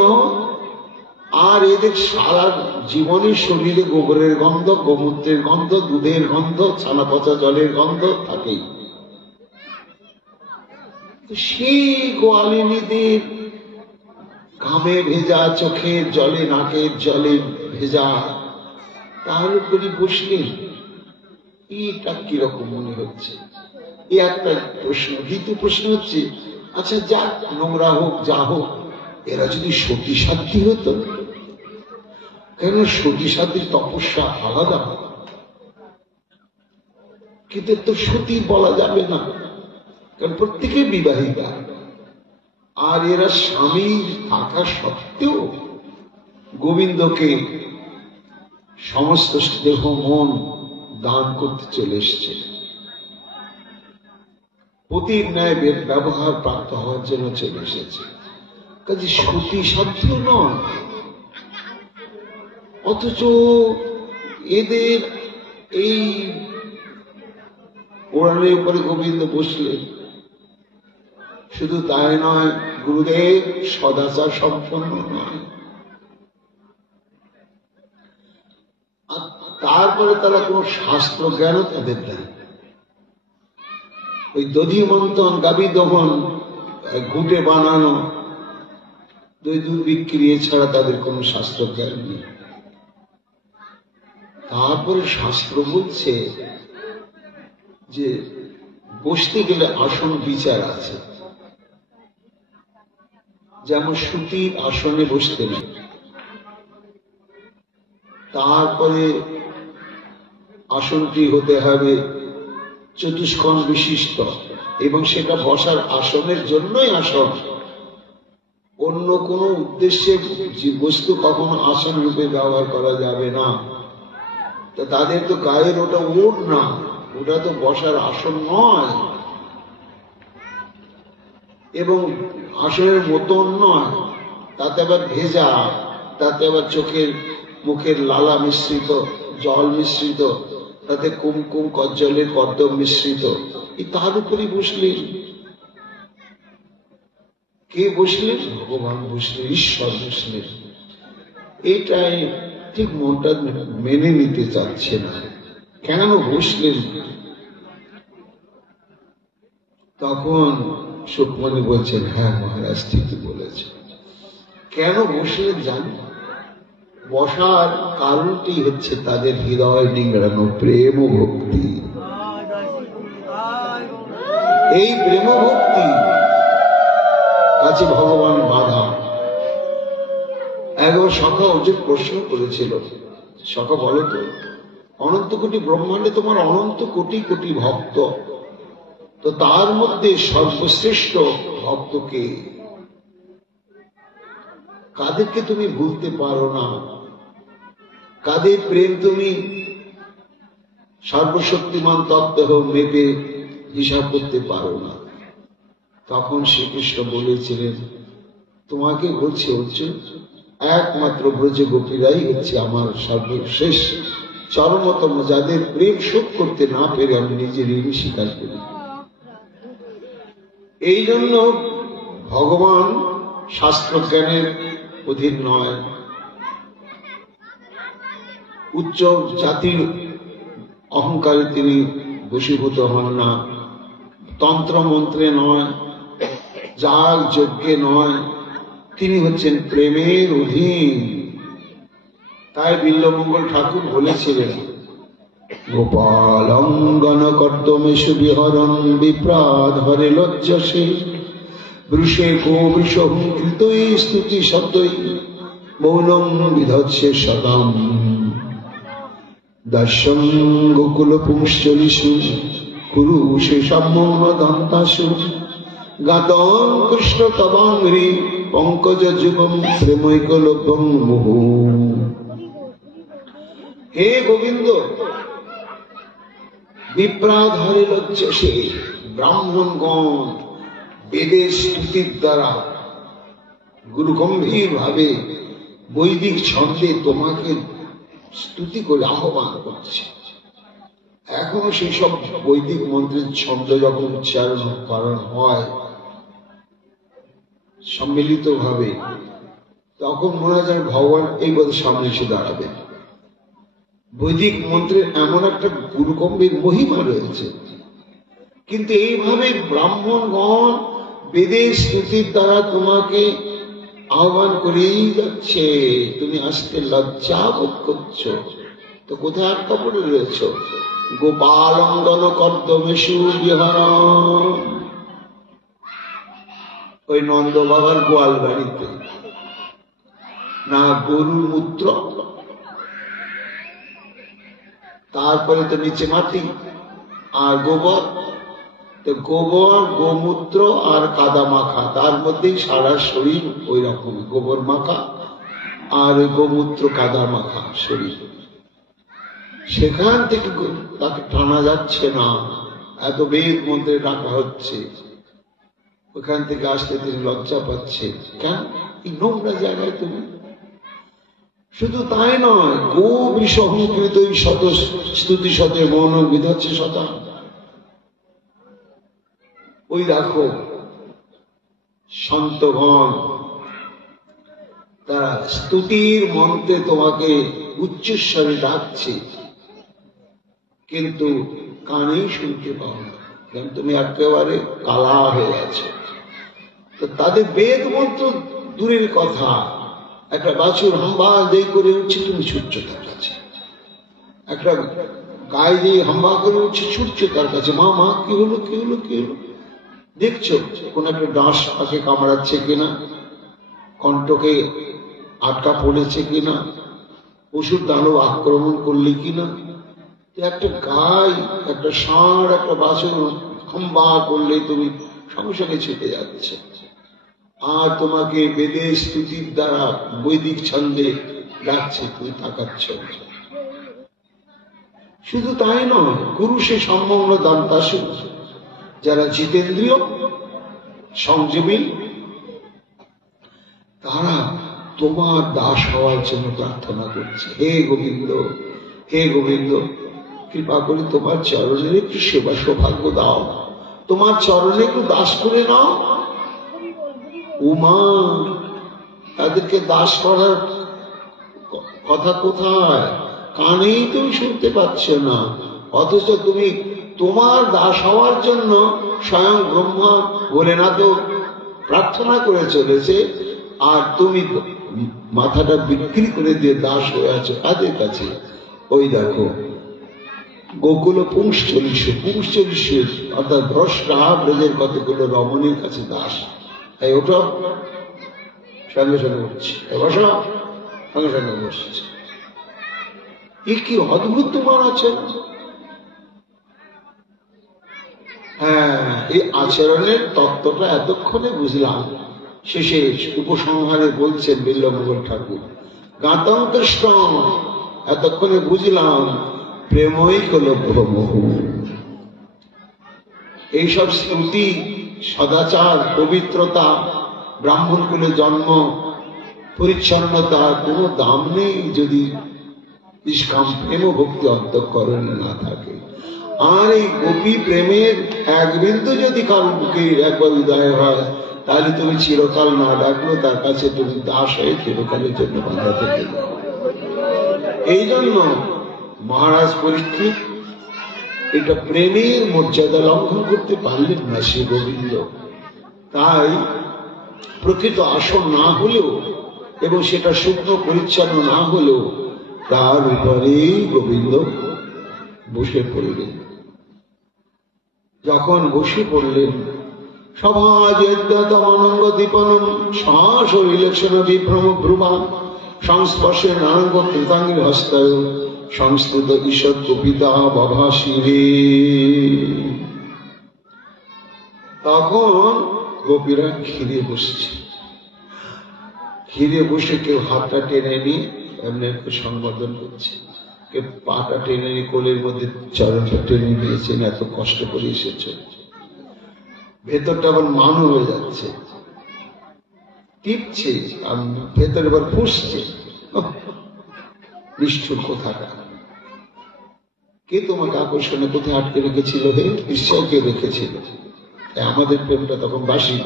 আর এদের সারা জীবনের শরীরে গোবরের গন্ধ, গোমূত্রের গন্ধ, দুধের গন্ধ, ছানা পচা জলের গন্ধ থাকেই। সেই গোয়ালিনীদের ঘামে ভেজা, চোখের জলে, নাকের জলে ভেজা, তার উপরই বসলেন। এটা কিরকম মনে হচ্ছে? এই একটা প্রশ্ন। দ্বিতীয় প্রশ্ন হচ্ছে, আচ্ছা যা নোংরা হোক, যা হোক, এরা যদি সতী সাধ্বী হতো, কেন সতী সাধ্বীর তপস্যা আলাদা, কিন্তু তো সতী বলা যাবে না, কারণ প্রত্যেকে বিবাহিতা। আর এরা স্বামীর থাকা সত্ত্বেও গোবিন্দকে সমস্ত দেহ মন দান করতে চলে এসছে, পতির ন্যায় ব্যবহার প্রাপ্ত হওয়ার জন্য চলে এসেছে। কাজে সতী সাধ্য নয়। অথচ এদের এই পুরাণের উপরে গোবিন্দ বসলেন। শুধু তাই নয়, গুরুদেব সদাচার সম্পন্ন নয়। তারপরে তারা কোন শাস্ত্র জ্ঞানও তাদের দেয়। ওই দধি মন্থন, গাভী দহন, ঘুঁটে বানানো, দই দুধ বিক্রি ছাড়া তাদের কোন শাস্ত্র জ্ঞান নেই। তারপরে শাস্ত্র বলছে যে বসতে গেলে আসন বিচার আছে, যেমন সুতির আসনে বসতে নেই। তারপরে আসনটি হতে হবে চতুষ্কোণ বিশিষ্ট, এবং সেটা বসার আসনের জন্যই আসন, অন্য কোন উদ্দেশ্যে বস্তু কখনো আসন রূপে ব্যবহার করা যাবে না। তা তাদের তো গায়ের ওটা ওঠ না, ওটা তো বসার আসন নয়, এবং আসনের মতন নয়। তাতে আবার ভেজা, তাতে আবার চোখের মুখের লালা মিশ্রিত, জল মিশ্রিত, তাতে কুমকুম কজ্জলের কর্দম মিশ্রিত। তার উপরই বসলেন। কে বসলেন? ভগবান বসলেন, ঈশ্বর বসলেন। এটাই ঠিক মনটা মেনে নিতে চাচ্ছে না, কেন বসলেন? তখন সুখমণি বলছেন, হ্যাঁ মহারাজ ঠিকই বলেছেন। কেন বসলেন জানি? বসার কারণটি হচ্ছে তাদের হৃদয় নিংড়ানো প্রেম ভক্তি। এই প্রেম ভক্তি কাছে ভগবান বাধা। একবার সখা অর্জুন প্রশ্ন করেছিল, সখা বলো তো, অনন্ত কোটি ব্রহ্মাণ্ডে তোমার অনন্ত কোটি কোটি ভক্ত, তো তার মধ্যে সর্বশ্রেষ্ঠ ভক্তকে, কাদেরকে তুমি ভুলতে পারো না? কাদের প্রেম তুমি সর্বশক্তিমান তত্ত্ব মেপে হিসাব করতে পারো না? তখন শ্রীকৃষ্ণ বলেছিলেন, তোমাকে বলছি অর্জুন, একমাত্র ব্রজ গোপীরাই হচ্ছে আমার সর্বশেষ চরমতম, যাদের প্রেম শোধ করতে না পেরে আমি নিজের ঋণ স্বীকার করি। এই জন্য ভগবান শাস্ত্র জ্ঞানের অধীন নয়, উচ্চ জাতির অহংকারে তিনি বশীভূত হন না, তন্ত্র মন্ত্রে নয়, যাগ যজ্ঞে নয়, তিনি হচ্ছেন প্রেমের অধীন। তাই বিল্বমঙ্গল ঠাকুর বলেছিলেন, গোপাল অঙ্গন কর্তমেষু বিহরণ বিপ্রাদ হরে লজ্জসে বৃষে কোবৃষ হুঙ্কৃতৈ স্তুতি শব্দই মৌনম বিধৎসে সদাম দর্শন গোকুল পুংশ্চলিষু কুরু সে সম্মৌন দন্তাসু গাতং কৃষ্ণ তবাঙ্ঘ্রি পঙ্কজ যুগম প্রেমৈকলব্যং মুহু। হে গোবিন্দ, বিপ্রাদ হরে লজ্জসে, ব্রাহ্মণগণ বেদের স্তুতির দ্বারা গুরু গম্ভীর ভাবে বৈদিক ছন্দে তোমাকে স্তুতি করে আহ্বান করছে। এখনো সেই সব বৈদিক মন্ত্রের ছন্দ যখন উচ্চারণ করানো হয় সম্মিলিত ভাবে, তখন মনে হয় যেন ভগবান এই বোধ সামনে এসে দাঁড়াবে। বৈদিক মন্ত্রের এমন একটা গুরুগম্ভীর মহিমা রয়েছে। কিন্তু এইভাবে ব্রাহ্মণগণ বেদের স্তুতির দ্বারা তোমাকে আহ্বান করেই যাচ্ছে, তুমি আসতে লজ্জা বোধ করছো, তো কোথায় আটকা পড়ে রয়েছ? গোপালঙ্গন কর্দমেশু বিহার, ওই নন্দ বাবার গোয়াল বাড়িতে না গরুর মূত্র, তারপরে তো নিচে মাটি আর গোবর, তো গোবর গোমূত্র আর কাদা মাখা, তার মধ্যেই সারা শরীর ওই রকম গোবর মাখা আর গোমূত্র কাদা মাখা শরীর। সেখান থেকে তাকে টানা যাচ্ছে না, এত বেদ মন্ত্রে ডাকা হচ্ছে, ওখান থেকে আসতে তিনি লজ্জা পাচ্ছে। কেন এই নোংরা জায়গায় তুমি? শুধু তাই নয়, গো বিষহংকৃত শত স্তুতি শতে মৌন বিধচ্ছে শতা। ওই দেখো সন্তগণ তারা স্তুতির মন্ত্রে তোমাকে উচ্চস্বরে ডাকছে, কিন্তু কানেই শুনতে পাও না, কারণ তুমি একেবারে কালা হয়ে আছো। তো তাদের বেদ মন্ত্র দূরের কথা, একটা বাছুর হাম্বা দিয়ে করে উঠছে, তুমি ছুটছো তার কাছে। একটা গায়ে দিয়ে হাম্বা করে উঠছে, ছুটছো তার কাছে, মা মা কি হলো কি হলো কি হলো। দেখছো কোন একটা ডাঁশ পাকে কামড়াচ্ছে কিনা, কণ্ঠকে আটকা পড়েছে কিনা, পশুর দানব আক্রমণ করলে কিনা। একটা গাই, একটা ষাঁড়, একটা বাছুর হাম্বা করলে তুমি সঙ্গে সঙ্গে ছুটে যাচ্ছে। আর তোমাকে বেদের স্তুতির দ্বারা বৈদিক ছন্দে ডাকছে, তুমি তাকাচ্ছ। শুধু তাই নয়, পুরুষে সম্মগ্ন দন্তাসু, যারা জিতেন্দ্রীয় সংযমী, তারা তোমার দাস হওয়ার জন্য প্রার্থনা করছে। হে গোবিন্দ, হে গোবিন্দ, কৃপা করে তোমার চরণের একটু সেবা সৌভাগ্য দাও, তোমার চরণে একটু দাস করে নাও। উমা, তাদেরকে দাস করার কথা কোথায়? কানেই তুমি শুনতে পাচ্ছ না, অথচ তুমি তোমার দাস হওয়ার জন্য স্বয়ং ব্রহ্মা ভোলেনাথ প্রার্থনা করে চলেছে, আর তুমি মাথাটা বিক্রি করে দিয়ে দাস হয়ে আছো তাদের কাছে। ওই দেখো গোকুল পুংশ্চল্লিশ, অর্থাৎ ভ্রষ্টা ব্রজের কতগুলো রমণীর কাছে দাস। তাই ওটা সঙ্গে সঙ্গে উঠছে, বসো, সঙ্গে সঙ্গে বসছে। এ কি অদ্ভুত তোমার আচরণ! হ্যাঁ, এই আচরণের তত্ত্বটা এতক্ষণে বুঝলাম। শেষে উপসংহারে বলছেন বিল্বমঙ্গল ঠাকুর, গাতং কৃষ্ণ, এতক্ষণে বুঝলাম প্রেমই হল ব্রহ্ম। এইসব স্তুতি, সদাচার, পবিত্রতা, ব্রাহ্মণ কুলে জন্ম, পরিচ্ছন্নতা কোনো দাম নেই যদি নিষ্কাম প্রেম ভক্তি অন্তঃকরণে না থাকে। আর এই গোপী প্রেমের এক বিন্দু যদি কারো বুকে একবার উদয় হয়, তাহলে তুমি চিরকাল না ডাকলো তার কাছে তুমি দাস হয়ে চিরকালের জন্য বাধা থেকে যাও। এই জন্য মহারাজ পরীক্ষিত এটা প্রেমের মর্যাদা লঙ্ঘন করতে পারলেন না শ্রী গোবিন্দ। তাই প্রকৃত আসন না হলেও এবং সেটা শুকনো পরিচ্ছন্ন না হলেও তার উপরেই গোবিন্দ বসে পড়লেন। যখন বসে পড়লেন, সভাজেদ্যতমনঙ্গ দীপনম সশরীলক্ষণ বিভ্রম ভ্রুবা সংস্পর্শে নারঙ্গ কৃতাঙ্গি হস্তায় সংস্কৃত ঈষৎ কপিতা বাভাসিরে। তখন গোপীরা ঘিরে বসছে। ঘিরে বসে কেউ হাতটা টেনে নিয়ে এমনি সম্বোধন করছে, কেউ পাটা টেনে নিয়ে কোলের মধ্যে চরণটা টেনে নিয়েছেন, এত কষ্ট করে এসেছে। ভেতরটা আবার মান হয়ে যাচ্ছে, টিপছে, আর ভেতর এবার ফুসছে। নিষ্ঠুর কোথাটা! কে তোমাকে আকর্ষণে কোথায় আটকে রেখেছিল? হে ঈশ্বরকে রেখেছিল। আমাদের প্রেমটা তখন বাসি।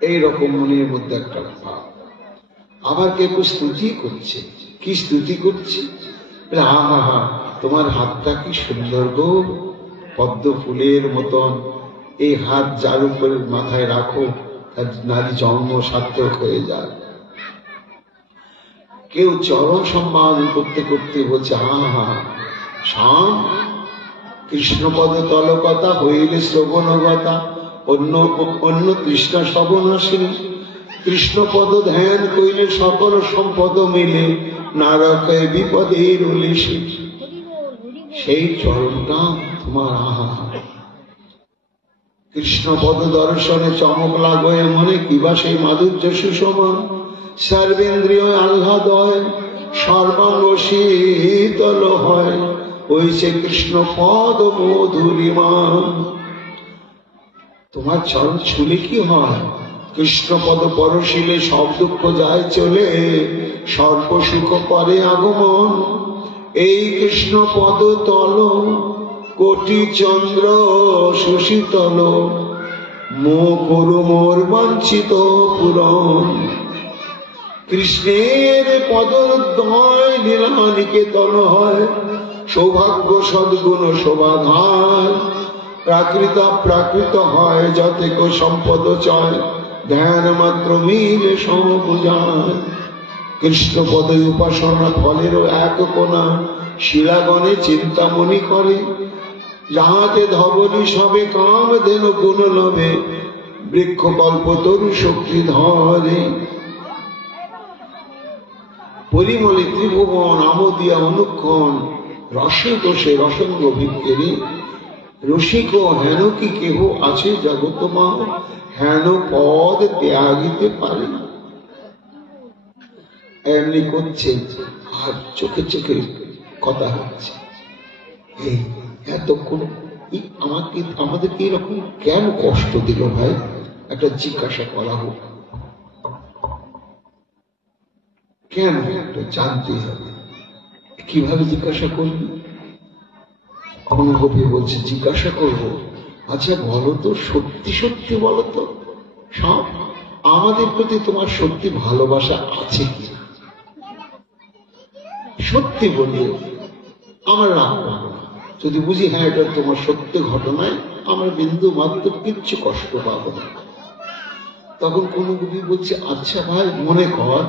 এইরকম মনের মধ্যে একটা ভাব। আবার কেউ স্তুতি করছে। কি স্তুতি করছে? আহা হা, তোমার হাতটা কি সুন্দর গো, পদ্ম ফুলের মতন। এই হাত যার উপরে মাথায় রাখো, তার নারী জন্ম সার্থক হয়ে যায়। কেউ চরণ সম্মান করতে করতে বলছে আহা শাম, কৃষ্ণপদ তলকতা হইলে শ্রবণগতা, অন্য অন্য কৃষ্ণ শ্রবণাসিনী। কৃষ্ণপদ ধ্যান কইলে সকল সম্পদ মিলে, নারকে বিপদের উলিশে। সেই চরণটা তোমার আহা। কৃষ্ণপদ দর্শনে চমক লাগয়ে মনে, কিবা সেই মাধুর্য সুষমা। সর্বেন্দ্রিয় আহ্লাদ হয়, সর্বাঙ্গ শীতল হয়, ওই সে কৃষ্ণ পদ মধুরিমা। তোমার চরণ ছুলে কি হয়? কৃষ্ণপদ পরশিলে সব দুঃখ যায় চলে, সর্বসুখ করে আগমন। এই কৃষ্ণপদ তল কোটি চন্দ্র সুশীতল, মো করু মোর বাঞ্ছিত পূরণ। কৃষ্ণের পদোদ্বয় লীলা নিকেতন হয়, সৌভাগ্য সদ্গুণ শোভাধার। প্রাকৃত প্রাকৃত হয় যতেক সম্পদ চয়, ধ্যান মাত্র মিলে সমপূজায়। কৃষ্ণপদ উপাসনা ফলেরও এক কোনা, শিলাগণে চিন্তামণি করে। যাহাতে ধবনি সবে কাম দেন গুণ লবে, বৃক্ষ কল্প তরু শক্তি ধরে। পরিমলে ত্রিভুবন আমোদিয়া অনুক্ষণ, রসে দোষে রসঙ্গ ভিক্ষেরি। রসিক হেন কি কেহ আছে জগত মা, হেন পদ ত্যাগিতে পারে। এমনি করছে আর চোখে চোখে কথা হচ্ছে। এই এতক্ষণ আমাদেরকে এরকম কেন কষ্ট দিল ভাই? একটা জিজ্ঞাসা করা হোক, কেন? একটা জানতে হবে। কিভাবে জিজ্ঞাসা করবি? অনুভবী বলছে জিজ্ঞাসা করবো, আচ্ছা বলো তো, সত্যি সত্যি বলো তো, সব আমাদের প্রতি তোমার সত্যি ভালোবাসা আছে কি? সত্যি বলি আমার রাগ করবো না। যদি বুঝি হ্যাঁ এটা তোমার সত্য ঘটনায়, আমার বিন্দু মাত্র কিচ্ছু কষ্ট পাবো না। তখন কোন কবি বলছে আচ্ছা ভাই মনে কর,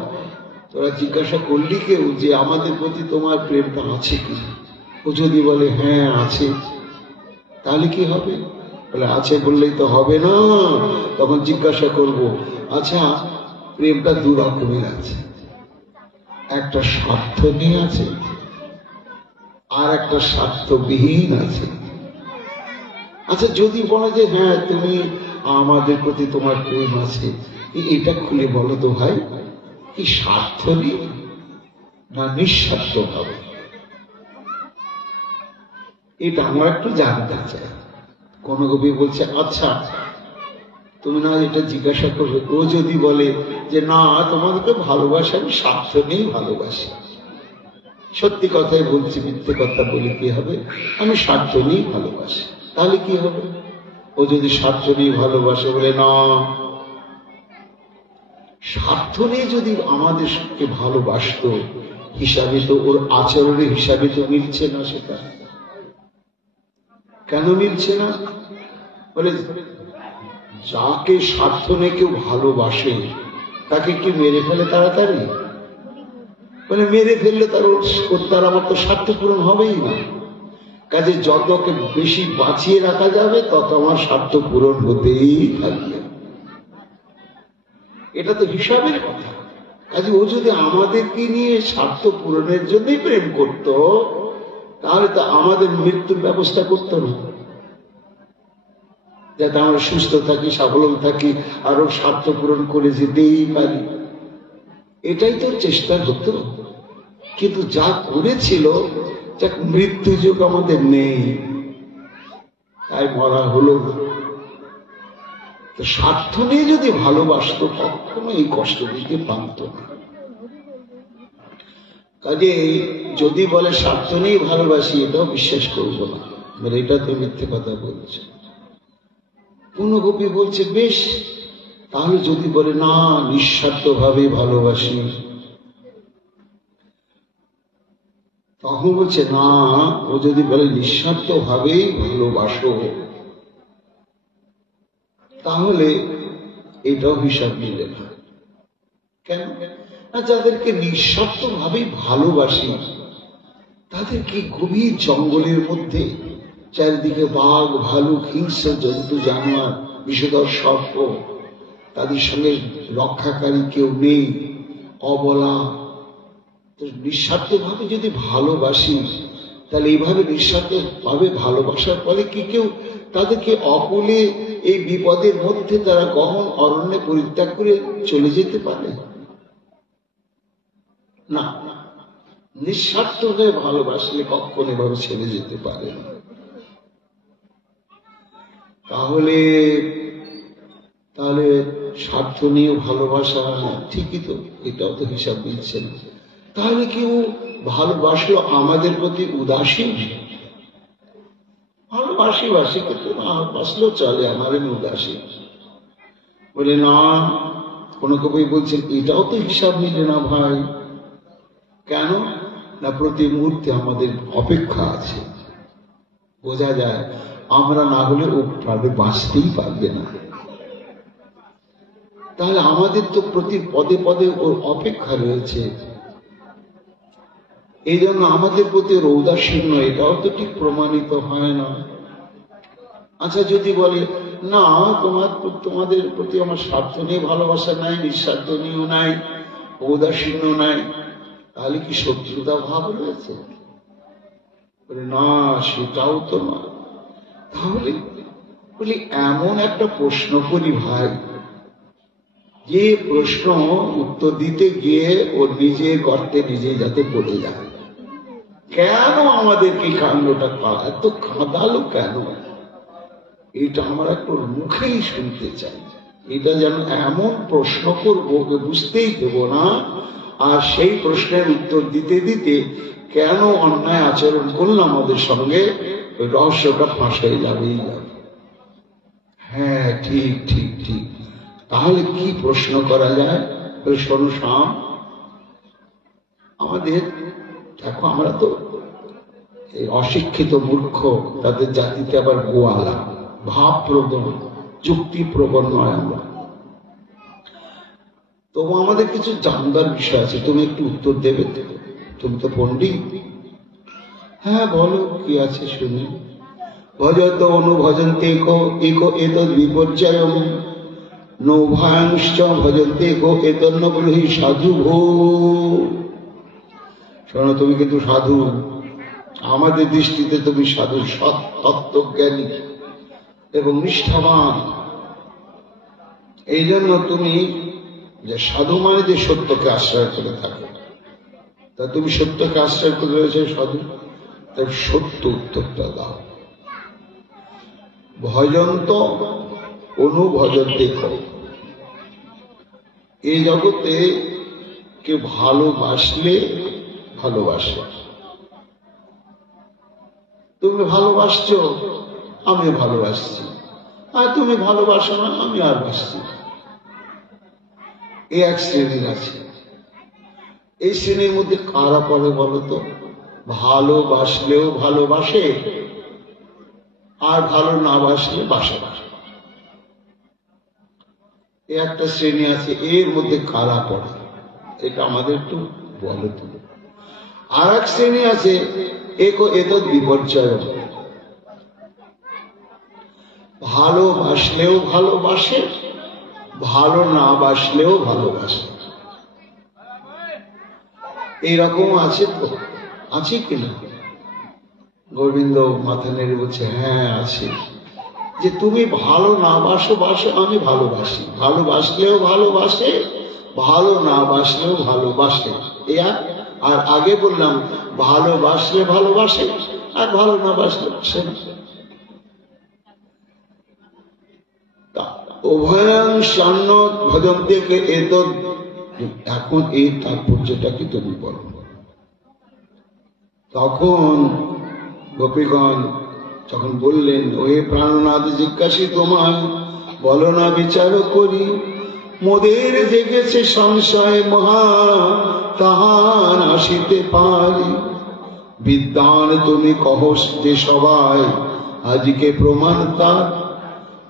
তোরা জিজ্ঞাসা করলি কেউ যে আমাদের প্রতি তোমার প্রেমটা আছে কি? ও যদি বলে হ্যাঁ আছে, তাহলে কি হবে? বলে আছে বললেই তো হবে না। তখন জিজ্ঞাসা করব, আচ্ছা প্রেমটা দু রকমের আছে, একটা স্বার্থ নিয়ে আছে আর একটা স্বার্থবিহীন আছে। আচ্ছা যদি বলা যে হ্যাঁ তুমি আমাদের প্রতি তোমার প্রেম আছে, এটা খুলে বলো তো ভাই, কি স্বার্থ নিয়ে না নিঃস্বার্থ ভাবে? এটা আমরা একটু জানতে চাই। কোন কবি বলছে আচ্ছা তুমি না এটা জিজ্ঞাসা করবে। ও যদি বলে যে না তোমাদেরকে ভালোবাসা আমি স্বার্থ নেই ভালোবাসি, সত্যি কথাই বলছি, মিথ্যে কথা বলে কি হবে? আমি স্বার্থ নেই ভালোবাসি, তাহলে কি হবে? ও যদি স্বার্থ নেই ভালোবাসে, বলে না স্বার্থ নেই যদি আমাদেরকে ভালোবাসত, হিসাবে তো ওর আচরণের হিসাবে তো মিলছে না। সেটা কেন মিলছে না? বলে যাকে স্বার্থ নেই কেউ ভালোবাসে তাকে কি মেরে ফেলে তাড়াতাড়ি? মানে মেরে ফেললে তার আমার তো স্বার্থ পূরণ হবেই না। কাজে যতকে বেশি বাঁচিয়ে রাখা যাবে তত আমার স্বার্থ পূরণ হতেই থাকবে। এটা তো হিসাবের কথা। কাজে ও যদি আমাদেরকে নিয়ে স্বার্থ পূরণের জন্যই প্রেম করত, তাহলে তো আমাদের মৃত্যুর ব্যবস্থা করতো না, যাতে আমরা সুস্থ থাকি, সাবলম্ব থাকি, আরো স্বার্থ পূরণ করে যেতেই পারি। এটাই তো চেষ্টা হতো। কিন্তু যা করেছিল, যাক মৃত্যু যুগ আমাদের নেই, তাই মরা হলো। তো স্বার্থ নিয়ে যদি ভালোবাসতো কখনো এই কষ্ট দিতে পারত না। কাজে যদি বলে স্বার্থ নেই ভালোবাসি, এটাও বিশ্বাস করবো না, এটা তো মিথ্যে কথা বলছে। কোন গোপী বলছে বেশ, তাহলে যদি বলে না নিঃস্বার্থ ভাবে ভালোবাসি, তখন বলছে না, ও যদি বলে নিঃস্বার্থ ভাবেই ভালোবাসো, তাহলে এটাও হিসাব মিলে না। কেন না, যাদেরকে নিঃস্বার্থ ভাবেই ভালোবাসি তাদেরকে গভীর জঙ্গলের মধ্যে চারিদিকে বাঘ, ভালুক, হিংস্র জন্তু, জানোয়ার, বিষধর সর্প, তাদের সঙ্গে রক্ষাকারী কেউ নেই, অবলা। নিঃস্বার্থ ভাবে যদি ভালোবাসি, তাহলে এইভাবে নিঃস্বার্থ ভাবে ভালোবাসার ফলে কি কেউ তাদেরকে অকুলে এই বিপদের মধ্যে তারা গহন অরণ্যে পরিত্যাগ করে চলে যেতে পারে না। নিঃস্বার্থ হয়ে ভালোবাসলে কখনো এভাবে ছেড়ে যেতে পারে না। তাহলে তাহলে স্বার্থ নিয়ে ভালোবাসা ঠিকই তো, এটাও তো হিসাব দিচ্ছেন। তাহলে কেউ ভালোবাসলো আমাদের প্রতি উদাসীন, ভালোবাসি কিন্তু ভালোবাসলেও চলে, আমার উদাসীন বলে না। কোন কবি বলছেন এটাও তো হিসাব নিলে না ভাই। কেন না, প্রতি মুহূর্তে আমাদের অপেক্ষা আছে। বোঝা যায় আমরা না হলে ও প্রাণে বাঁচতেই পারবে না। তাহলে আমাদের তো প্রতি পদে পদে ওর অপেক্ষা রয়েছে, এই জন্য আমাদের প্রতি ওর ঔদাসীন্য, এটাও তো ঠিক প্রমাণিত হয় না। আচ্ছা যদি বলে না তোমাদের প্রতি আমার স্বার্থ নিয়ে ভালোবাসা নাই, নিঃস্বার্থ নিয়েও নাই, ঔদাসীন্য নাই, তাহলে কি শত্রুতা ভাব রয়েছে? বলে না, সেটাও তো না। তাহলে বলি এমন একটা প্রশ্ন করি ভাই, যে প্রশ্ন উত্তর দিতে গিয়ে ওর নিজের গর্তে নিজে যাতে পড়ে যায়। কেন আমাদেরকে কাণ্ডটা এত কাঁদালো কেন, এটা আমরা একটু মুখেই শুনতে চাই। এটা যেন এমন প্রশ্ন করবো বুঝতেই দেব না, আর সেই প্রশ্নের উত্তর দিতে দিতে কেন অন্যায় আচরণ করলাম আমাদের সঙ্গে, ওই রহস্যটা ফাঁস হয়ে যাবেই যাবে। হ্যাঁ ঠিক ঠিক ঠিক। তাহলে কি প্রশ্ন করা যায়? শোনো শাম, আমাদের দেখো আমরা তো এই অশিক্ষিত মূর্খ, তাদের জাতিতে আবার গোয়ালা, ভাব প্রবণ, যুক্তি প্রবণ নয় আমরা। তবু আমাদের কিছু জানবার বিষয় আছে, তুমি একটু উত্তর দেবে? তুমি তো পণ্ডিত। হ্যাঁ বলো, কি আছে শুনি। ভজত অনুভজন্তে একো এতদ বিপর্যয়ম নৌভাংশ্চ ভজন্তে একো এতন্ন ব্রহি সাধু ভো। শোনো, তুমি কিন্তু সাধু, আমাদের দৃষ্টিতে তুমি সাধু, সৎ তত্ত্বজ্ঞানী এবং নিষ্ঠাবান। এই জন্য তুমি যে সাধু মানে যে সত্যকে আশ্রয় করে থাকে, তা তুমি সত্যকে আশ্রয় করে রয়েছে সাধু, তাই সত্য উত্তরটা দাও। ভজন্ত অনুভজন্তে কর। এই জগতে কেউ ভালোবাসলে ভালোবাসে। তুমি ভালোবাসছো, আমি ভালোবাসছি, আর তুমি ভালোবাসো না, আমি আর বাসছি। এই এক শ্রেণীর আছে। এই শ্রেণীর মধ্যে কারা পড়ে বলতো? ভালোবাসলেও ভালোবাসে, আর ভালো না বাসলে বাসে না। এই একটা শ্রেণী আছে, এর মধ্যে কারা পড়ে এটা আমাদের একটু বলো তো। আর এক শ্রেণী আছে, একো এতদ বিপর্যয়, ভালোবাসলেও ভালোবাসে, ভালো না বাসলেও ভালোবাসে। এইরকম আছে তো, আছে কিনা? গোবিন্দ মাথা নেড়ে বলছে হ্যাঁ আছে। যে তুমি ভালো না বাসো বাসো, আমি ভালোবাসি, ভালোবাসলেও ভালোবাসে, ভালো না বাসলেও ভালোবাসে। আর আগে বললাম ভালোবাসলে ভালোবাসে, আর ভালো না বাসলে বাসে না। উভয়ং সন্ন ভজন্তে কে এত। এখন এই তাৎপর্যটা কি তুমি বলো? তখন গোপীগণ যখন বললেন, ওহে প্রাণনাথ, জিজ্ঞাসী তোমায়, বলো না বিচার করি, মোদের জেগেছে সংশয় মহা, তাহা নাশিতে পারি। বিদ্বান তুমি কহস যে সবাই, আজকে প্রমাণ তার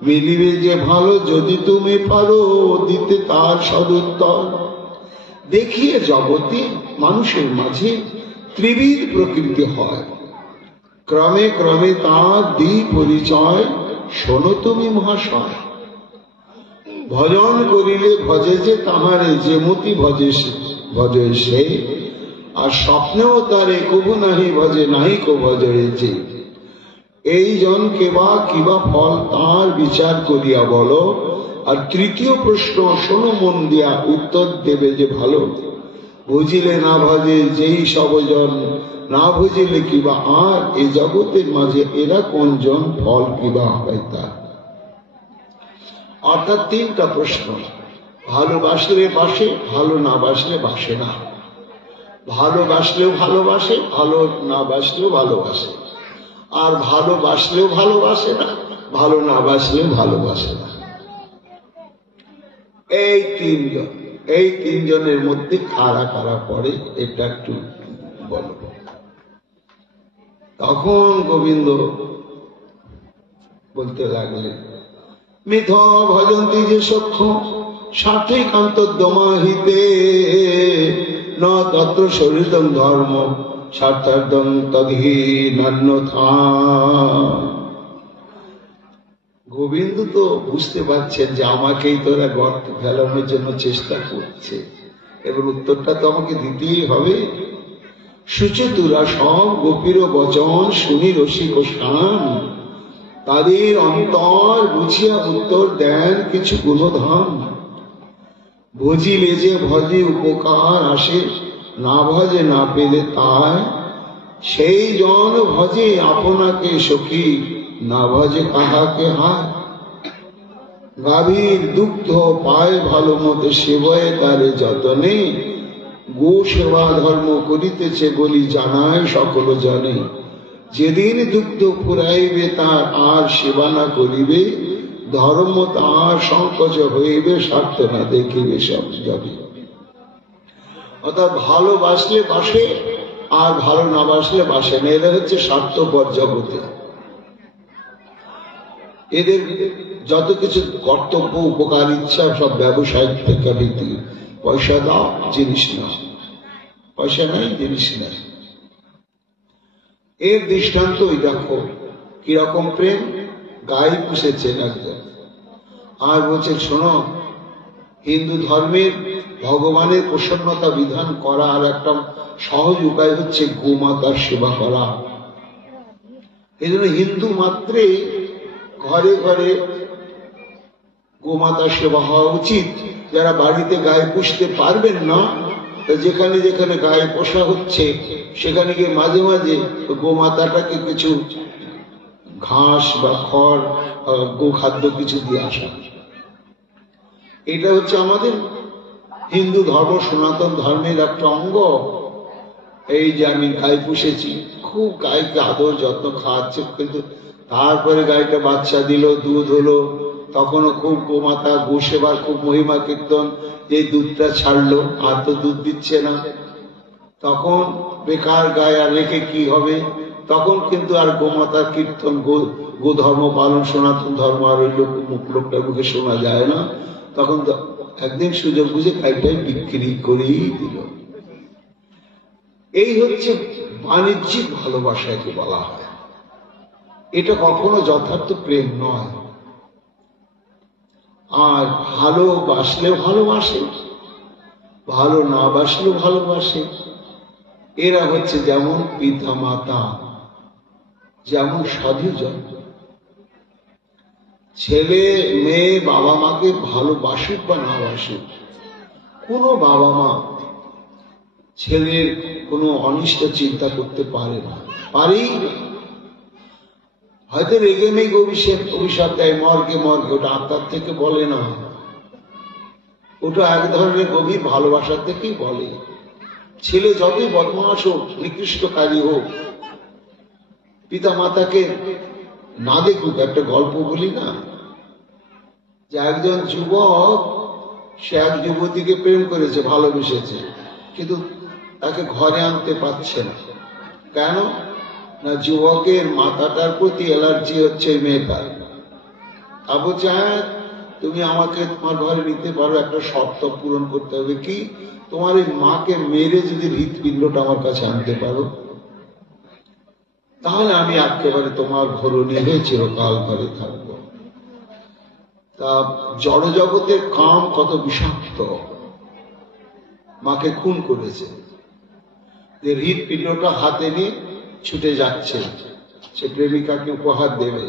মিলিবে যে ভালো, যদি তুমি পারো দিতে তার সদুত্তর। দেখিয়ে জগতে মানুষের মাঝে ত্রিবিধ প্রকৃতি হয়, ক্রমে ক্রমে তার দ্বি পরিচয় শোনো তুমি মহাশয়। ভজন করিলে ভজে যে তাহারে, যে মতি ভজে সে, আর স্বপ্নেও তারে কবু নাহি ভজে, নাহি কো ভজে যে। এই জন কেবা কিবা ফল, তার বিচার করিয়া বলো। আর তৃতীয় প্রশ্ন শোনো মন দিয়া, উত্তর দেবে যে ভালো। বুঝিলে না ভজে যেই সবজন, না বুঝিলে কিবা আর, এই জগতের মাঝে এরা কোন জন, ফল কিবা হয় তা। অর্থাৎ তিনটা প্রশ্ন। ভালোবাসলে বাসে, ভালো না বাসলে বাসে না। ভালোবাসলেও ভালোবাসে, ভালো না বাসলেও ভালোবাসে। আর ভালোবাসলেও ভালোবাসে না, ভালো না বাসলেও ভালোবাসে না। এই তিনজন, এই তিনজনের মধ্যে কারা কারা পড়ে, এটা একটু বলো। তখন গোবিন্দ বলতে লাগলেন, মিথ ভজন্তি যে সক্ষ, সঠিক অন্তর্দমাহিতে, ন তত্র শরীরদম ধর্ম, স্বার্থার্থম তদহি নান্যথা। গোবিন্দ তো বুঝতে পারছেন যে আমাকেই তোরা গর্তে ফেলানোর জন্য চেষ্টা করছে, এবার উত্তরটা তো আমাকে দিতেই হবে। সুচতুরা সব গোপীর বচন শুনি রসিক শান, তাদের অন্তর বুঝিয়া উত্তর দেন কিছু গুণধন। ভজিলে যে ভজে উপকার আসে, না ভজে না পেলে তাই, সেই জন ভজে আপনাকে সখী, না ভজে কাহাকে হায়। গাভীর দুগ্ধ পায় ভালো মতে, সেবয়ে তারে যতনে, গো সেবা ধর্ম করিতেছে বলি জানায় সকল জনে। যেদিন দুগ্ধ ফুরাইবে তার আর সেবা না করিবে, ধর্ম তার সংকোচ হইবে, স্বার্থ না দেখিবে সব যাবে। অর্থাৎ ভালোবাসলে বাসে, আর ভালো না বাসলে বাসে না। এরা হচ্ছে স্বার্থপর জগতে। এদের যত কিছু কর্তব্য, উপকার, ইচ্ছা সব ব্যবসায়িক ভিত্তিক। পয়সা দাও, জিনিস না, পয়সা নাই, জিনিস নাই। এর দৃষ্টান্ত ওই দেখো কিরকম প্রেম। গাই পুষেছেন একজন, আর বলছেন শোনো, হিন্দু ধর্মের ভগবানের প্রসন্নতা বিধান করা আর একটা সহজ উপায় হচ্ছে গোমাতার সেবা করা। এই জন্য হিন্দু মাত্রে ঘরে ঘরে গোমাতার সেবা হওয়া উচিত। যারা বাড়িতে গায়ে পুষতে পারবেন না, যেখানে যেখানে গায়ে পোষা হচ্ছে সেখানে গিয়ে মাঝে মাঝে গোমাতাটাকে কিছু ঘাস বা খড়, গোখাদ্য কিছু দিয়ে আসা। এটা হচ্ছে আমাদের হিন্দু ধর্ম, সনাতন ধর্মের একটা অঙ্গ। এই যে আমি গায়ে পুষেছি, খুব গায়েকে আদর যত্ন খাওয়াচ্ছে, কিন্তু তারপরে গায়েটা বাচ্চা দিল, দুধ হলো, তখনও খুব গোমাতা গো সেবার খুব মহিমা কীর্তন। এই দুধটা ছাড়লো, আর তো দুধ দিচ্ছে না, তখন বেকার গায়ে আর রেখে কি হবে? তখন কিন্তু আর গোমাতার কীর্তন, গো ধর্ম পালন, সনাতন ধর্ম আর ওই লোকটার মুখে শোনা যায় না। তখন একদিন সুযোগ বুঝে গাইটাই বিক্রি করেই দিল। এই হচ্ছে বাণিজ্যিক ভালোবাসাকে বলা হয়। এটা কখনো যথার্থ প্রেম নয়। আর ভালোবাসলেও ভালোবাসে, ভালো না বাসলেও ভালোবাসে। এরা হচ্ছে যেমন পিতা মাতা, যেমন স্বজন। ছেলে মেয়ে বাবা মাকে ভালোবাসুক বা না বাসুক, কোনো বাবা মা ছেলের কোনো অনিষ্ট চিন্তা করতে পারে না, পারেই না। হয়তো রেগে মেঘ অভিশাপ দেয়, মর্গে মর্গে, ওটা আত্মার থেকে বলে না, ওটা এক ধরনের গভীর ভালোবাসার থেকেই বলে। ছেলে যতই বদমাশ হোক, নিকৃষ্টকারী হোক, পিতা মাতাকে না দেখুক। একটা গল্প বলি না, যে একজন যুবক, সে এক যুবতীকে প্রেম করেছে, ভালোবেসেছে, কিন্তু তাকে ঘরে আনতে পারছে না। কেন না, যুবকের মাথাটার প্রতি অ্যালার্জি হচ্ছে ওই মেয়েটার। আবু চায় তুমি আমাকে তোমার ঘরে নিতে পারো, একটা শর্ত পূরণ করতে হবে। কি? তোমার এই মাকে মেরে যদি হৃৎপিণ্ডটা আমার কাছে আনতে পারো, তাহলে আমি একেবারে তোমার ঘরণী হয়ে চিরকাল ঘরে থাকবো। তা জড় জগতের কাম কত বিষাক্ত। মাকে খুন করেছে, যে হৃৎপিণ্ডটা হাতে নিয়ে ছুটে যাচ্ছে, সে প্রেমিকাকে উপহার দেবে,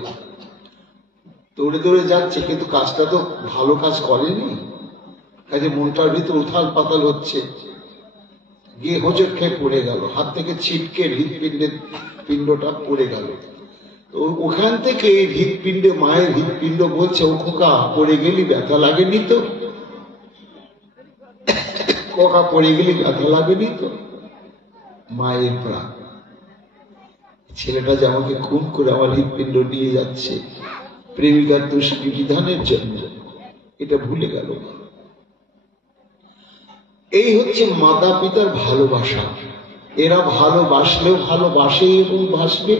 দৌড়ে দৌড়ে যাচ্ছে, কিন্তু কাজটা তো ভালো কাজ করেনি। কাজে মনটার ভিতর উথাল পাতাল হচ্ছে, গিয়ে হোঁচট খেয়ে পড়ে গেল, হাত থেকে ছিটকে হৃৎপিণ্ডের পিণ্ডটা পড়ে গেল। ওখান থেকে হৃৎপিণ্ডে, মায়ের হৃৎপিণ্ড বলছে, ও খোকা পড়ে গেলি ব্যথা লাগেনি তো? খোকা পড়ে গেলি ব্যথা লাগেনি তো? মায়ের প্রাণ, ছেলেটা যে আমাকে খুন করে আমার হৃৎপিণ্ড নিয়ে যাচ্ছে প্রেমিকার তুষ্টি বিধানের জন্য, এটা ভুলে গেল। এই হচ্ছে মাতা পিতার ভালোবাসা। এরা ভালোবাসলেও ভালোবাসে এবং বাসবে,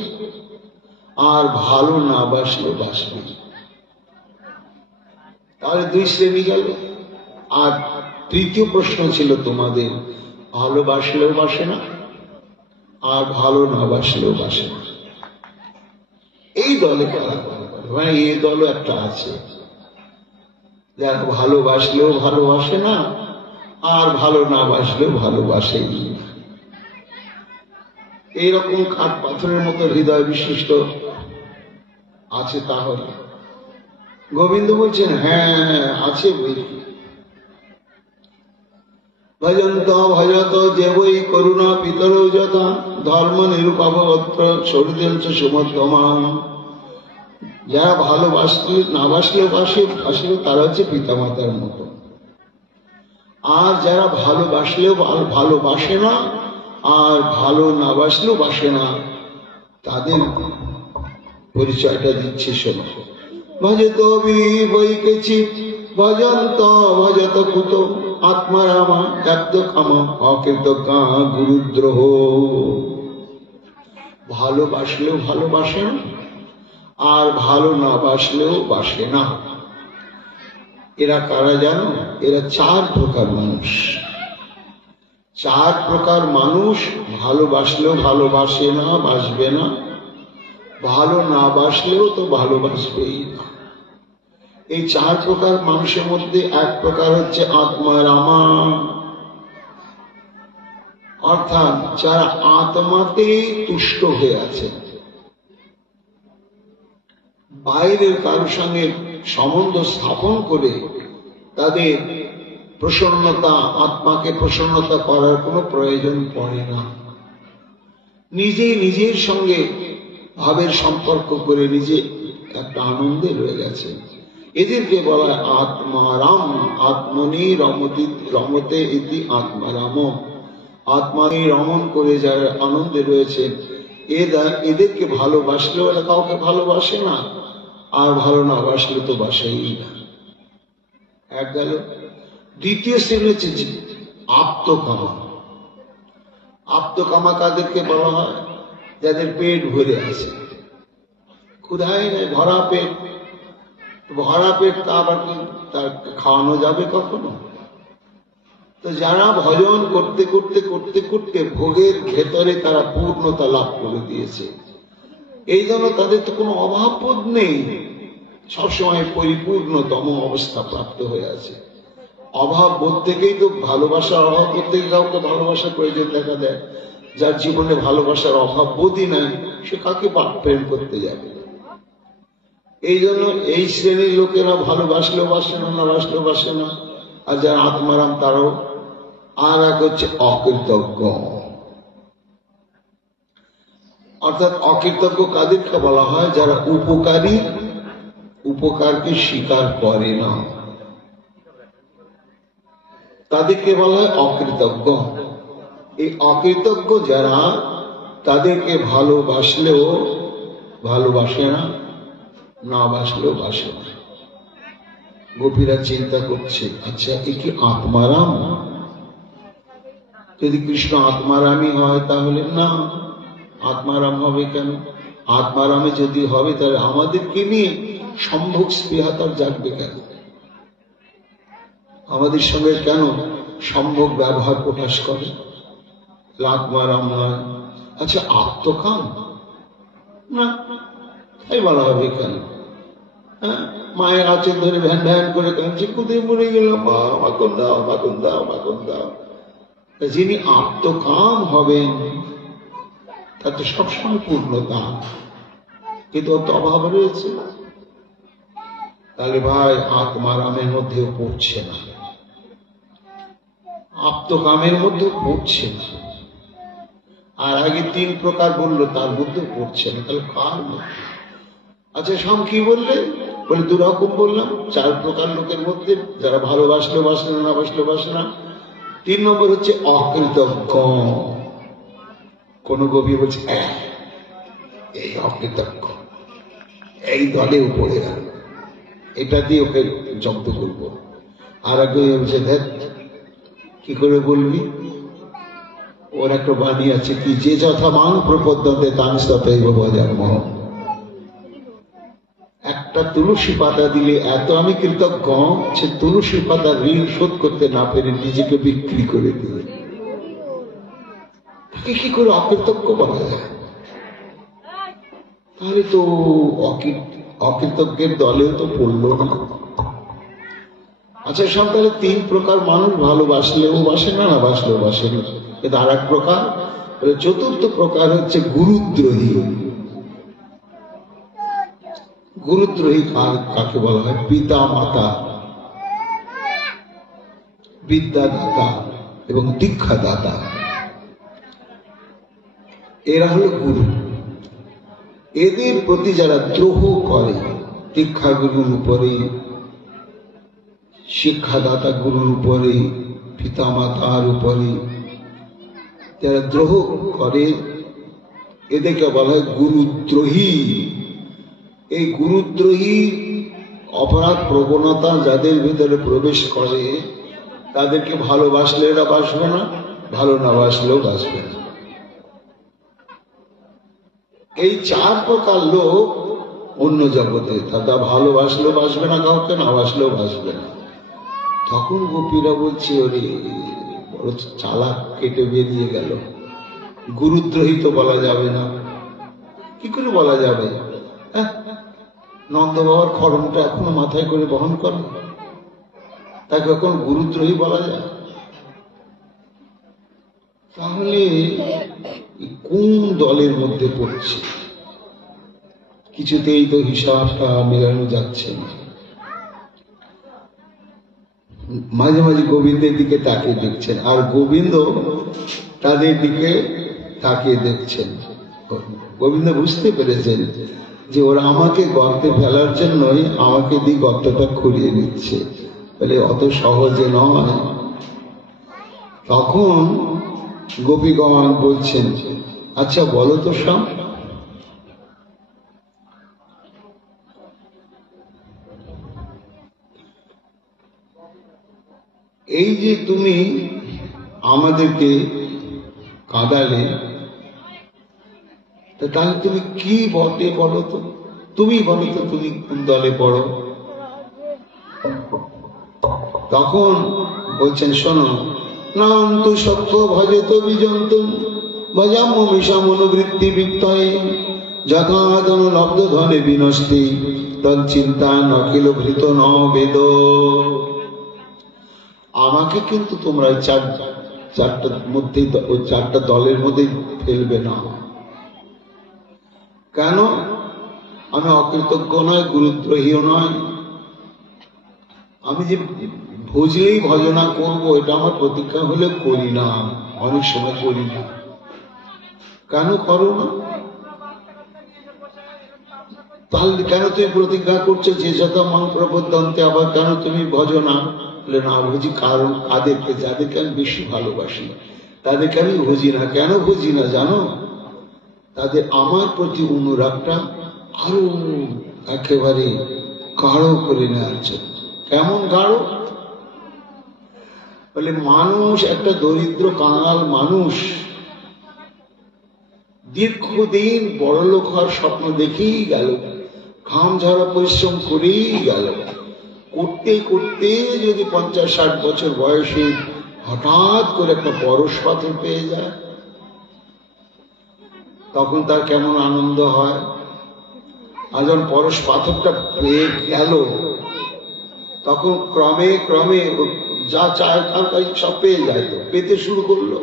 আর ভালো না বাসলেও বাসবে। তাহলে দুই শ্রেণী গেল। আর তৃতীয় প্রশ্ন ছিল তোমাদের, ভালোবাসলেও বাসে না, আর ভালো না বাসলেও বাসে না। এই দলে কারা? এই দলও একটা আছে, যারা ভালোবাসলেও ভালোবাসে না, আর ভালো না বাসলেও ভালোবাসেই না। এইরকম কাঠ পাথরের মতো হৃদয় বিশিষ্ট আছে। তাহলে গোবিন্দ বলছেন, হ্যাঁ আছে বই। ভজন্ত ভজত যে বই করুণা পিতর যথা ধর্ম নিরূপাবত্র সৌর্যঞ্চ সুমধ্যমান। যারা ভালোবাসলে না বাসলেও বাসলেও তারা হচ্ছে পিতামাতার মতো। আর যারা ভালোবাসলেও ভালোবাসে না, আর ভালো না বাসলেও বাসে না, তাদের পরিচয়টা দিচ্ছে। শোনো, ভজত বৈকেছি ভজন্ত ভজত কুত আত্মারামা ব্যক্ত কামা অকৃতজ্ঞা গুরুদ্রোহ। ভালোবাসলেও ভালোবাসে না, আর ভালো না বাসলেও বাসে না। এরা কারা জানো? এরা চার প্রকার মানুষ। চার প্রকার মানুষ ভালোবাসলেও ভালোবাসে না, বাসবে না, ভালো না বাসলেও তো ভালোবাসবেই না। এই চার প্রকার মানুষের মধ্যে এক প্রকার হচ্ছে আত্মারামা, অর্থাৎ যারা আত্মাতে তুষ্ট হয়ে আছে, বাইরের কারোর সঙ্গে সম্বন্ধ স্থাপন করে তাদের প্রসন্নতা, আত্মাকে প্রসন্নতা করার কোনো প্রয়োজন পড়ে না। নিজে নিজের সঙ্গে ভাবের সম্পর্ক করে নিজে একটা আনন্দে রয়ে গেছে। এদেরকে বলা হয় আত্মারাম। আত্মনি রমতে ইতি আত্মারাম। আত্মানি রমন করে যারা আনন্দে রয়েছে, এদেরকে ভালোবাসলেও এরা কাউকে ভালোবাসে না, আর ভালো না বাসলে তো বাসেই না। এক গেল। দ্বিতীয় শ্রেণী হচ্ছে আপ্তকামা। আপ্তকামা কাদেরকে বলা হয়? যাদের পেট ভরে আছে, ক্ষুধাই নেই, ভরা পেট। ভরা পেট তা আবার কি তার খাওয়ানো যাবে কখনো? তো যারা ভজন করতে করতে করতে করতে ভোগের ভেতরে তারা পূর্ণতা লাভ করে দিয়েছে, এই জন্য তাদের তো কোনো অভাব বোধ নেই, সবসময় পরিপূর্ণতম অবস্থা প্রাপ্ত হয়ে আছে। অভাব বোধ থেকেই তো ভালোবাসার অভাব বোধ থেকে কাউকে ভালোবাসার প্রয়োজন দেখা দেয়। যার জীবনে ভালোবাসার অভাব বোধই নাই, সে কাকে প্রেম করতে যাবে? এই জন্য এই শ্রেণীর লোকেরা ভালোবাসলেও বাসে না, না বাসলেও বাসে না। আর যারা আত্মারাম তারাও। আর এক হচ্ছে অকৃতজ্ঞ। অর্থাৎ অকৃতজ্ঞ কাদেরকে বলা হয়? যারা উপকারী উপকারকে স্বীকার করে না, তাদেরকে বলা হয় অকৃতজ্ঞ। এই অকৃতজ্ঞ যারা, তাদেরকে ভালোবাসলেও ভালোবাসে না, না বাসলেও বাসে না। গোপীরা চিন্তা করছে, আচ্ছা এ কি আত্মারাম? যদি কৃষ্ণ আত্মারামই হয় তাহলে না, আত্মারাম হবে কেন? আত্মারামে যদি হবে তাহলে আমাদেরকে নিয়ে সম্ভোগ স্পৃহা তার জাগবে কেন? আমাদের সঙ্গে কেন সম্ভোগ ব্যবহার প্রকাশ করে? আত্মারাম নয়। আচ্ছা আত্মকাম না, তাই বলা হবে কেন? মায়ের আচর ধরে ভ্যান ভ্যান করে কাঁদছে, কোথায় মরে গেলাম মা, মাখন দাও, মাখন দাও, মাখন দাও। যিনি আত্মকাম হবেন তাতে সবসময় পূর্ণতা, কিন্তু অত অভাব রয়েছে। তাহলে ভাই আত্মারামের মধ্যেও পড়ছে না, আত্মকামের মধ্যেও পড়ছে না। আর আগে 3 প্রকার বললো, তার মধ্যেও পড়ছে না, তাহলে কার মধ্যে? আচ্ছা সব কি বললে? বলে 2 রকম বললাম। 4 প্রকার লোকের মধ্যে, যারা ভালোবাসলো বাসলো, না বাসলো বাসে না। 3 নম্বর হচ্ছে অকৃতজ্ঞ। কোন কবি বলছে এই অকৃতজ্ঞ, এই দলে উপরে গেল, এটা দিয়ে ওকে জব্দ করবো। আর এক বলছে দেখ কি করে বলবি, ওর একটা বাণী আছে কি, যে যথা মান প্রপদ্যতে তাং তথৈব ভজাম্য। একটা তুলসী পাতা দিলে এত আমি কৃতজ্ঞ, সে তুলসী পাতা ঋণ শোধ করতে না পেরে নিজেকে বিক্রি করে দিয়ে, তাকে কি করে অকৃতজ্ঞ বলা যায়? তাহলে তো অকৃতজ্ঞের দলেও তো পড়লো না। আচ্ছা সব তাহলে 3 প্রকার মানুষ, ভালোবাসলেও বাসে না, না বাসলেও বাসে না। কিন্তু আর এক প্রকার, 4র্থ প্রকার হচ্ছে গুরুদ্রোহী। গুরুদ্রোহী কাকে বলা হয়? পিতা মাতা, বিদ্যাদাতা এবং দীক্ষাদাতা, এরা হলো গুরু। এদের প্রতি যারা দ্রোহ করে, দীক্ষা গুরুর উপরে, শিক্ষাদাতা গুরুর উপরে, পিতা মাতার উপরে যারা দ্রোহ করে, এদেরকে বলা হয় গুরুদ্রোহী। এই গুরুদ্রোহী অপরাধ প্রবণতা যাদের ভিতরে প্রবেশ করে, তাদেরকে ভালোবাসলে এরা বাসবে না, ভালো না বাসলেও বাসবে না। এই 4 প্রকার লোক অন্য জগতে, তারা ভালোবাসলেও বাসবে না, কাউকে না বাসলেও বাসবে না। তখন গোপীরা বলছে, ওরে বড় চালাক, কেটে বেরিয়ে গেল। গুরুদ্রোহী তো বলা যাবে না। কি করে বলা যাবে? নন্দ বাবার খড়মটা এখনো মাথায় করে বহন করে, তাকে এখন গুরুদ্রোহী বলা যায়? তাহলে কোন দলের মধ্যে পড়ছে? কিছুতেই তো হিসাবটা মেলানো যাচ্ছে না। মাঝে মাঝে গোবিন্দের দিকে তাকিয়ে দেখছেন, আর গোবিন্দ তাদের দিকে তাকিয়ে দেখছেন। গোবিন্দ বুঝতে পেরেছেন যে ওরা আমাকে গর্তে ফেলার জন্যই আমাকে দিয়ে গর্তটা খুলিয়ে নিচ্ছে, বলে অত সহজে নয়। তখন গোপীগণ বলছেন, আচ্ছা বলো তো সব, এই যে তুমি আমাদেরকে কাঁদালে, তাহলে তুমি কি বটে বলো তো? তুমি বলো তো, তুমি কোন দলে পড়ো? তখন বলছেন, শোনো, নান্তু সত্য ভজত বিজন্ত ভজাম্য মিশাম অনুবৃত্তি বিত্তয়ে যথাধন লব্ধ ধনে বিনষ্টি তচ্চিন্তা নখিল ভৃত ন বেদ। আমাকে কিন্তু তোমরা চারটার মধ্যে, ওই 4টা দলের মধ্যে ফেলবে না। কেন? আমি অকৃতজ্ঞ নয়, গুরুদ্রোহীও নয়। আমি যে বুঝলেই ভজনা করবো, এটা আমার প্রতিজ্ঞা হলে করি না, অনেক সময় করি না। কেন করো না? তাহলে কেন তুমি প্রতিজ্ঞা করছো যে যত মন্ত্র পদ্ধন্তে, আবার কেন তুমি ভজনা? না বুঝি, কারণ তাদেরকে, যাদেরকে আমি বেশি ভালোবাসি, তাদেরকে আমি বুঝি না। কেন বুঝি না জানো? তাদের আমার প্রতি অনুরাগটা আরো একেবারে গাঢ় করে নেওয়ার জন্য। কেমন গাঢ়? বলে মানুষ, একটা দরিদ্র কাঙাল মানুষ দীর্ঘদিন বড়লোক হওয়ার স্বপ্ন দেখেই গেল, ঘাম ঝরা পরিশ্রম করেই গেল, করতে করতে যদি 50-60 বছর বয়সে হঠাৎ করে একটা পরশ পাথর পেয়ে যায়, তখন তার কেমন আনন্দ হয়। আর যখন পরশ পাথরটা পেয়ে গেল, তখন ক্রমে ক্রমে যা চায় তার কাছে সব পেয়ে যায়, তো পেতে শুরু করলো।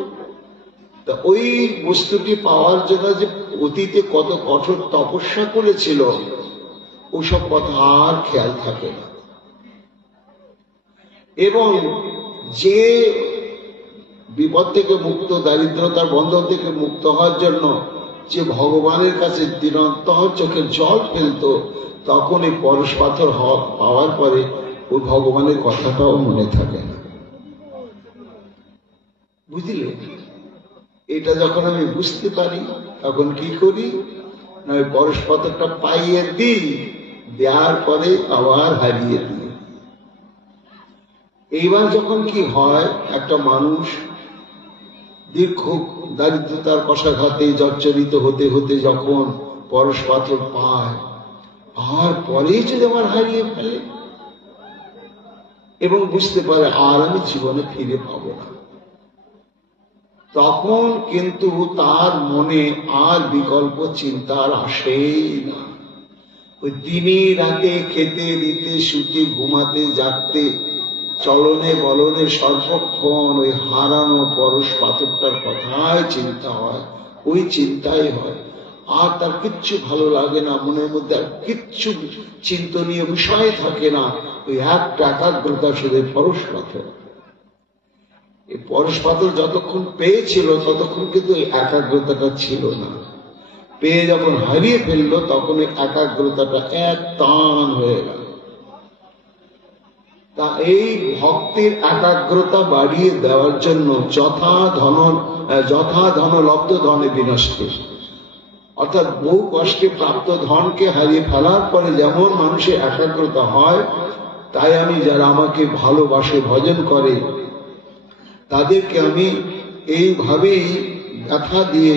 তা ওই বস্তুটি পাওয়ার জন্য যে অতীতে কত কঠোর তপস্যা করেছিল, ওসব কথা আর খেয়াল থাকে না। এবং যে বিপদ থেকে মুক্ত, দারিদ্রতার বন্ধন থেকে মুক্ত হওয়ার জন্য যে ভগবানের কাছে দিনন্তর চোখের জল ফেলত, তখন এই পরশ পাথর পাওয়ার পরে ওই ভগবানের কথাটাও মনে থাকে না। বুঝলে? এটা যখন আমি বুঝতে পারি, তখন কি করি না, ওই পরশ পাথরটা পাইয়ে দিই, দেওয়ার পরে আবার হারিয়ে দিই। এইবার যখন কি হয়, একটা মানুষ দীর্ঘ দারিদ্রতার কষাঘাতে জর্জরিত হতে হতে যখন পরশ পাথর পায়, আর পরেই যদি আমার হারিয়ে ফেলে এবং বুঝতে পারে আর আমি জীবনে ফিরে পাবো না, তখন কিন্তু তার মনে আর বিকল্প চিন্তার আসেই না। ওই দিনে রাতে খেতে দিতে শুতে ঘুমাতে জাগতে চলনে বলনে সর্বক্ষণ ওই হারানো পরশ পাথরটার কথাই চিন্তা হয়, ওই চিন্তাই হয়। আর তার কিচ্ছু ভালো লাগে না, মনের মধ্যে কিচ্ছু চিন্তনীয় বিষয় থাকে না, ওই একটা একাগ্রতা শুধু পরশ পাথর। এই পরশ পাথর যতক্ষণ পেয়েছিল ততক্ষণ কিন্তু এই একাগ্রতাটা ছিল না। পেয়ে যখন হারিয়ে ফেললো, তখন এই একাগ্রতাটা এক টান হয়ে গেল। তা এই ভক্তির একাগ্রতা বাড়িয়ে দেওয়ার জন্য যথা ধন লব্ধ ধনে বিনষ্টে, অর্থাৎ বহু কষ্টে প্রাপ্ত ধনকে হারিয়ে ফেলার পরে যেমন মানুষের একাগ্রতা হয়, তাই আমি যারা আমাকে ভালোবাসে ভজন করে তাদেরকে আমি এইভাবেই ব্যথা দিয়ে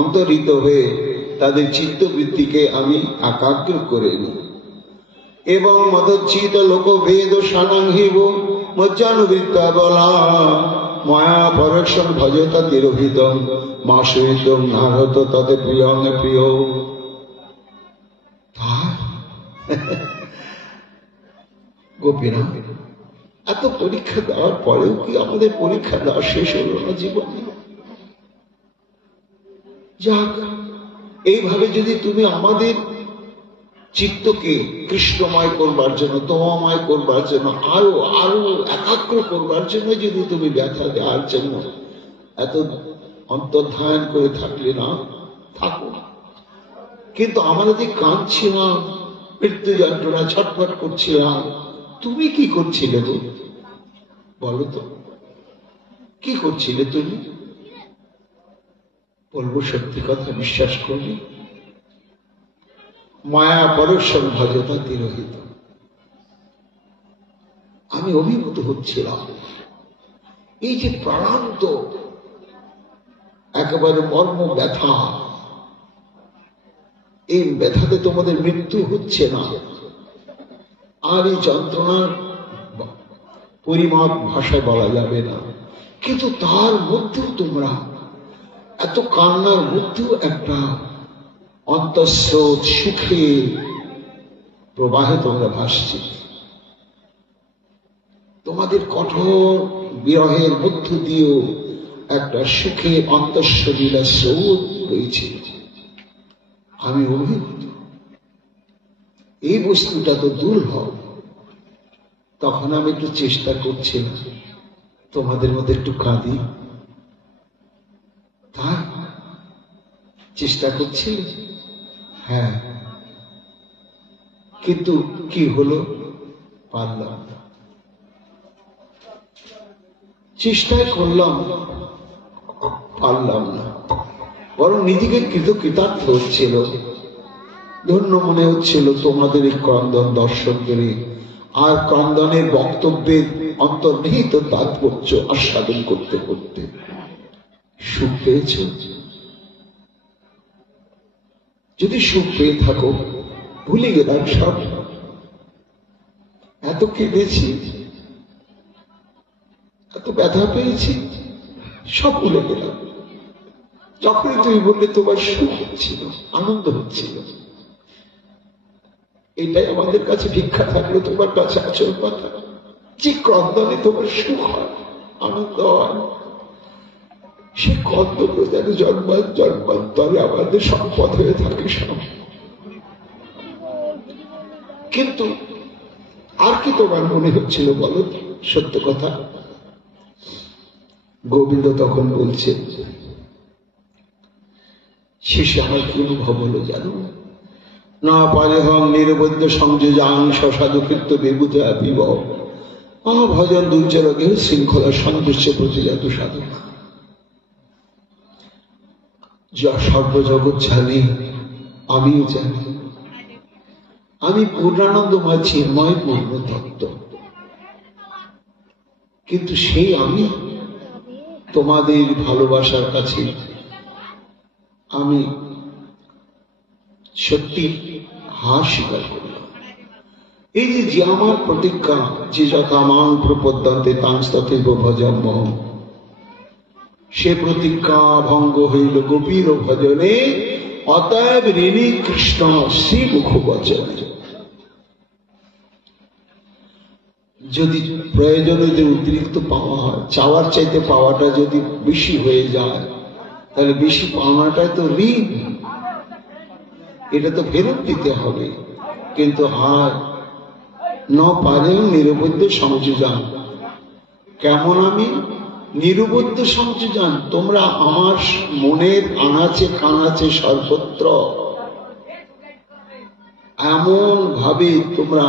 অন্তরিত হয়ে তাদের চিত্তবৃত্তিকে আমি একাগ্র করে নিই। এবং মদচ্ছিত লোকভেদ সানাঙ্গিব মজ্জানুবৃত্তা বলা মায়া পরক্ষণ ভজতা তিরোহিতম মাসুহিতম নারত তদে প্রিয়ং প্রিয়। গোপীরা, এত পরীক্ষা দেওয়ার পরেও কি আমাদের পরীক্ষা দেওয়া শেষ হলো না জীবনে? যাক, এইভাবে যদি তুমি আমাদের চিত্তকে কৃষ্ণময় করবার জন্য, তোমাময় করবার জন্য, আরো আরো একাগ্র করবার জন্য যদি তুমি ব্যথা দেওয়ার জন্য এত অন্তর্ধান করে থাকলে না, থাকো। কিন্তু আমরা যে কাঁদছিলাম, মৃত্যু যন্ত্রণা ছটফট করছিলাম, তুমি কি করছিলে গো? বলো তো, কি করছিলে তুমি? বলবো সত্যি কথা, বিশ্বাস করবে? মায়া পরক্ষণ ভজতা তিরোহিত। আমি অভিভূত হচ্ছিলাম। এই যে প্রাণান্ত একেবারে মর্ম ব্যথা, এই ব্যথাতে তোমাদের মৃত্যু হচ্ছে না, আর এই যন্ত্রণার পরিমাপ ভাষায় বলা যাবে না, কিন্তু তার মধ্যেও তোমরা এত কান্নার মধ্যেও একটা অন্তঃস্রোত সুখে প্রবাহে তোমরা ভাসছে। তোমাদের কঠোর বিরহের মধ্য দিয়েও একটা সুখে অন্তঃসলীলা স্রোত রয়েছে। আমি অভিভূত। এই বস্তুটা তো দুর্লভ। তখন আমি একটু চেষ্টা করছিলাম তোমাদের মধ্যে একটু কাঁদি, তাই চেষ্টা করছি। হ্যাঁ, কিন্তু কি হলো, পারলাম না। চেষ্টাই করলাম, পারলাম না, বরং নিজেকে কৃতকৃতার্থ হচ্ছিল, ধন্য মনে হচ্ছিল তোমাদের এই ক্রন্দন দর্শন করে, আর ক্রন্দনের বক্তব্যের অন্তর্নিহিত তাৎপর্য আস্বাদন করতে করতে। সুখ পেয়েছ? যদি সুখ পেয়ে থাকো, ভুলে গেলাম সব, এত কেঁদেছি, এত ব্যথা পেয়েছি, সব ভুলে গেলাম। যখনই তুমি বললে তোমার সুখ হচ্ছিল, আনন্দ হচ্ছিল, এটাই আমাদের কাছে ভিক্ষা থাকলো তোমার কাছে আচল কথা, যে ক্রন্দনে তোমার সুখ হয়, আনন্দ হয়, সে ক্রন্দন যেন জন্মান্তরে আমাদের সম্পদ হয়ে থাকে সব। কিন্তু আর কি তোমার মনে হচ্ছিল বলো, সত্য কথা? গোবিন্দ তখন বলছে, শেষে আমার কি অনুভব হলো জানো? না পারে হং নিরবধ্য সংযোজন সসাধু কৃত্য বিভূত পিব ভজন দুর্চরকের শৃঙ্খলা সন্তুষ্য প্রতিজাত সাধনা। যা সর্বজগৎ জানি, আমিও জানি, আমি পূর্ণানন্দময় চিন্ময় পূর্ণ তত্ত্ব, কিন্তু সেই আমি তোমাদের ভালোবাসার কাছে আমি সত্যি হার স্বীকার করলাম। এই যে আমার প্রতিজ্ঞা, যে যথা মান প্রপদ্যন্তে তাংস্তথৈব ভজম্যহম, সে প্রতিজ্ঞা ভঙ্গ হইল গোপীর ভজনে, অতএব ঋণী কৃষ্ণ শ্রীমুখ বচনে। যদি প্রয়োজনে যে অতিরিক্ত পাওয়া হয়, চাওয়ার চাইতে পাওয়াটা যদি বেশি হয়ে যায়, তাহলে বেশি পাওনাটাই তো ঋণ, এটা তো ফেরত দিতে হবে। কিন্তু হার ন পারেও নিরবধ্য সংযোজন। কেমন আমি? নিরবধ্য সংযোজন। তোমরা আমার মনের আনাচে কানাচে সর্বত্র এমন ভাবে তোমরা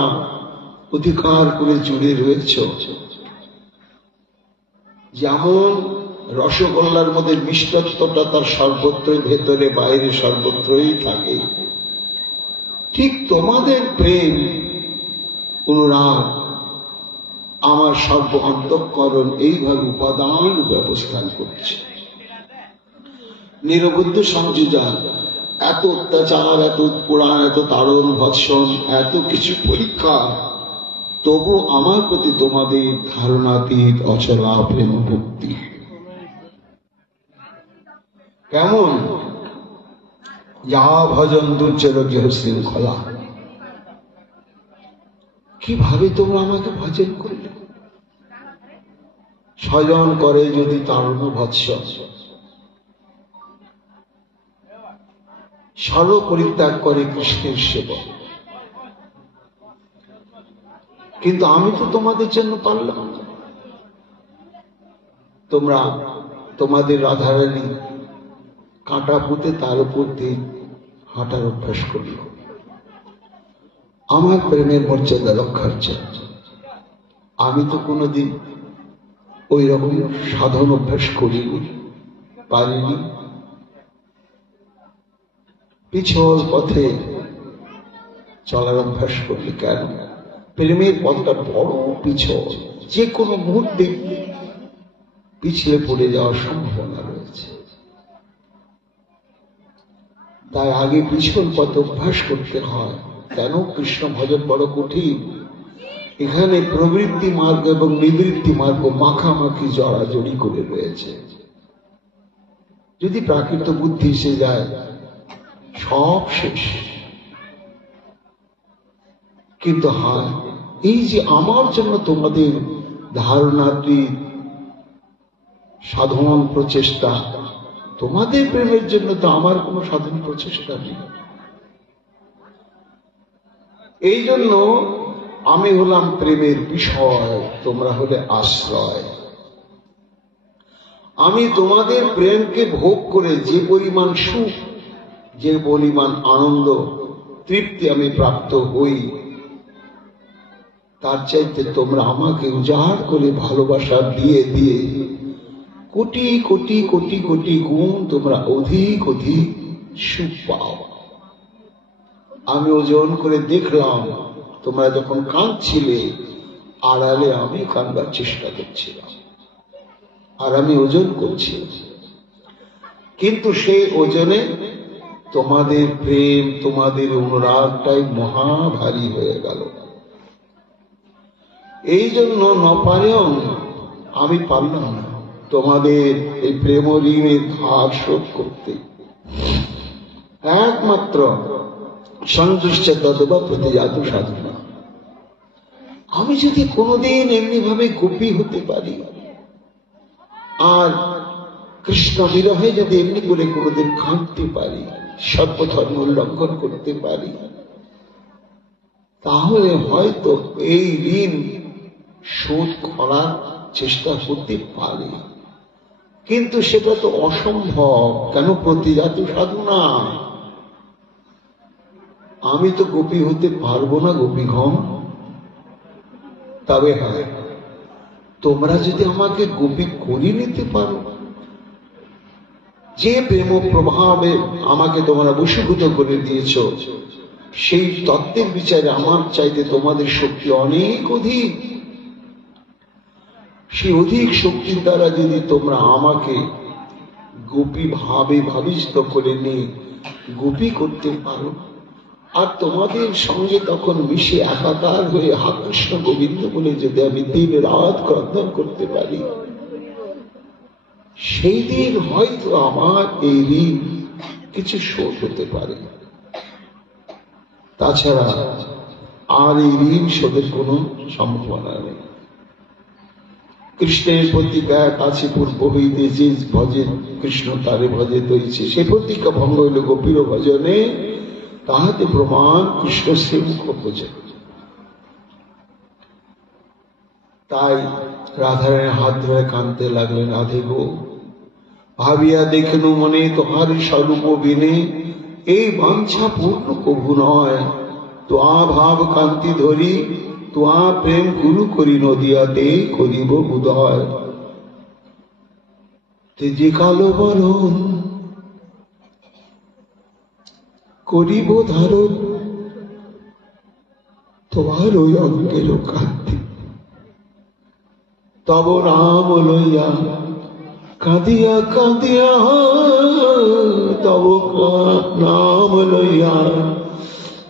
অধিকার করে জুড়ে রয়েছ, যেমন রসগোল্লার মধ্যে মিষ্টত্বটা তার সর্বত্র, ভেতরে বাইরে সর্বত্রই থাকে, ঠিক তোমাদের প্রেম অনুরাগ আমার সর্ব অন্তঃকরণ এইভাবে উপাদান ব্যবস্থান করছে। নিরবধ্য সংযোজন, এত অত্যাচার, এত উৎপীড়ন, এত তাড়ন ভৎসন, এত কিছু পরীক্ষা, তবু আমার প্রতি তোমাদের ধারণাতীত অচলা প্রেম ভক্তি। কেমন? যা ভজন দুর্চর গৃহ শৃঙ্খলা। কিভাবে তোমরা আমাকে ভজন করলে? স্বজন করে যদি তারুণ ভৎস, সর্ব পরিত্যাগ করে কৃষ্ণের সেবক। কিন্তু আমি তো তোমাদের জন্য পারলাম না। তোমরা তোমাদের রাধারানী কাঁটা পুঁতে তার উপর দিয়ে হাঁটার অভ্যাস করল, আমার প্রেমের মর্যাদা রক্ষার জন্য। আমি তো কোনোদিন ওই রকম সাধন অভ্যাস করিনি, পারিনি। পিছল পথে চলার অভ্যাস করলি কেন? প্রেমের পথটা বড় পিছল, যে কোনো মুহূর্তে পিছলে পড়ে যাওয়ার সম্ভাবনা রয়েছে। তাই আগে পিছল পথ অভ্যাস করতে হয়। কেন? কৃষ্ণ ভজন বড় কঠিন। এখানে প্রবৃত্তি মার্গ এবং নিবৃত্তি মার্গ মাখামাখি জড়াজড়ি করে রয়েছে। যদি প্রাকৃত বুদ্ধি এসে যায়, সব শেষ। কিন্তু হ্যাঁ, এই যে আমার জন্য তোমাদের ধারণাটি সাধন প্রচেষ্টা, তোমাদের প্রেমের জন্য তো আমার কোনো সাধন প্রচেষ্টা নেই। এই জন্য আমি হলাম প্রেমের বিষয়, তোমরা হলে আশ্রয়। আমি তোমাদের প্রেমকে ভোগ করে যে পরিমাণ সুখ, যে পরিমাণ আনন্দ তৃপ্তি আমি প্রাপ্ত হই, তার চাইতে তোমরা আমাকে উজাড় করে ভালোবাসা দিয়ে দিয়ে কোটি কোটি কোটি কোটি গুণ তোমরা অধিক অধিক সুখ পাও। আমি ওজন করে দেখলাম, তোমরা যখন কাঁদছিলে আড়ালে আমি কাঁদবার চেষ্টা করছিলাম, আর আমি ওজন করছি, কিন্তু সেই ওজনে তোমাদের প্রেম, তোমাদের অনুরাগটাই মহা ভারী হয়ে গেল। এই জন্য নপারেও আমি পারলাম না তোমাদের এই প্রেম ঋণের ধার শোধ করতে। একমাত্র সন্তুষ্ট তদবা প্রতিজাত সাধনা। আমি যদি কোনোদিন এমনি ভাবে গোপী হতে পারি, আর কৃষ্ণ বিরহে যদি এমনি করে কোনোদিন কাঁদতে পারি, সর্বধর্ম লঙ্ঘন করতে পারি, তাহলে হয়তো এই ঋণ শোধ করার চেষ্টা করতে পারি। কিন্তু সেটা তো অসম্ভব। কেন? প্রতিজাত সাধনা। আমি তো গোপী হতে পারবো না, গোপীগণ। তবে হ্যাঁ, তোমরা যদি আমাকে গোপী করে নিতে পারো, যে প্রেম প্রভাবে আমাকে তোমরা বশীভূত করে দিয়েছ, সেই তত্ত্বের বিচারে আমার চাইতে তোমাদের শক্তি অনেক অধিক। সেই অধিক শক্তির দ্বারা যদি তোমরা আমাকে গোপী ভাবে ভাবিষ্ট করে নিয়ে গোপী করতে পারো, আর তোমাদের সঙ্গে তখন মিশে একাকার হয়ে হা কৃষ্ণ গোবিন্দ বলে যদি আমি দিন রাত ক্রন্দন করতে পারি, সেই দিন হয়তো আমার এই ঋণ কিছু শোধ হতে পারে। তাছাড়া আর এই ঋণ শোধের কোন সম্ভাবনা নেই। কৃষ্ণের প্রতিজ্ঞা আছে পূর্ব হইতে, যে ভজে কৃষ্ণ তারে ভজে তৈছে। সে প্রতিজ্ঞা ভঙ্গ হইল গোপীর ভজনে, তাহাতে প্রমাণ কৃষ্ণ শ্রীমুখ ভোজন। তাই রাধারানীর হাত ধরে কাঁদতে লাগলেন, রাধে গো, ভাবিয়া দেখেন মনে তোহার স্বরূপ বিনে, এই বাঞ্ছা পূর্ণ কভু নয়। তোয়া ভাব কান্তি ধরি, তোয়া প্রেম গুরু করি নদিয়াতে করিব উদয়। তেজে কালো বরণ করিব ধারণ, তোমার ওই অঙ্গের কান্তি। তব নাম লইয়া কাঁদিয়া কাঁদিয়া, তব নাম লইয়া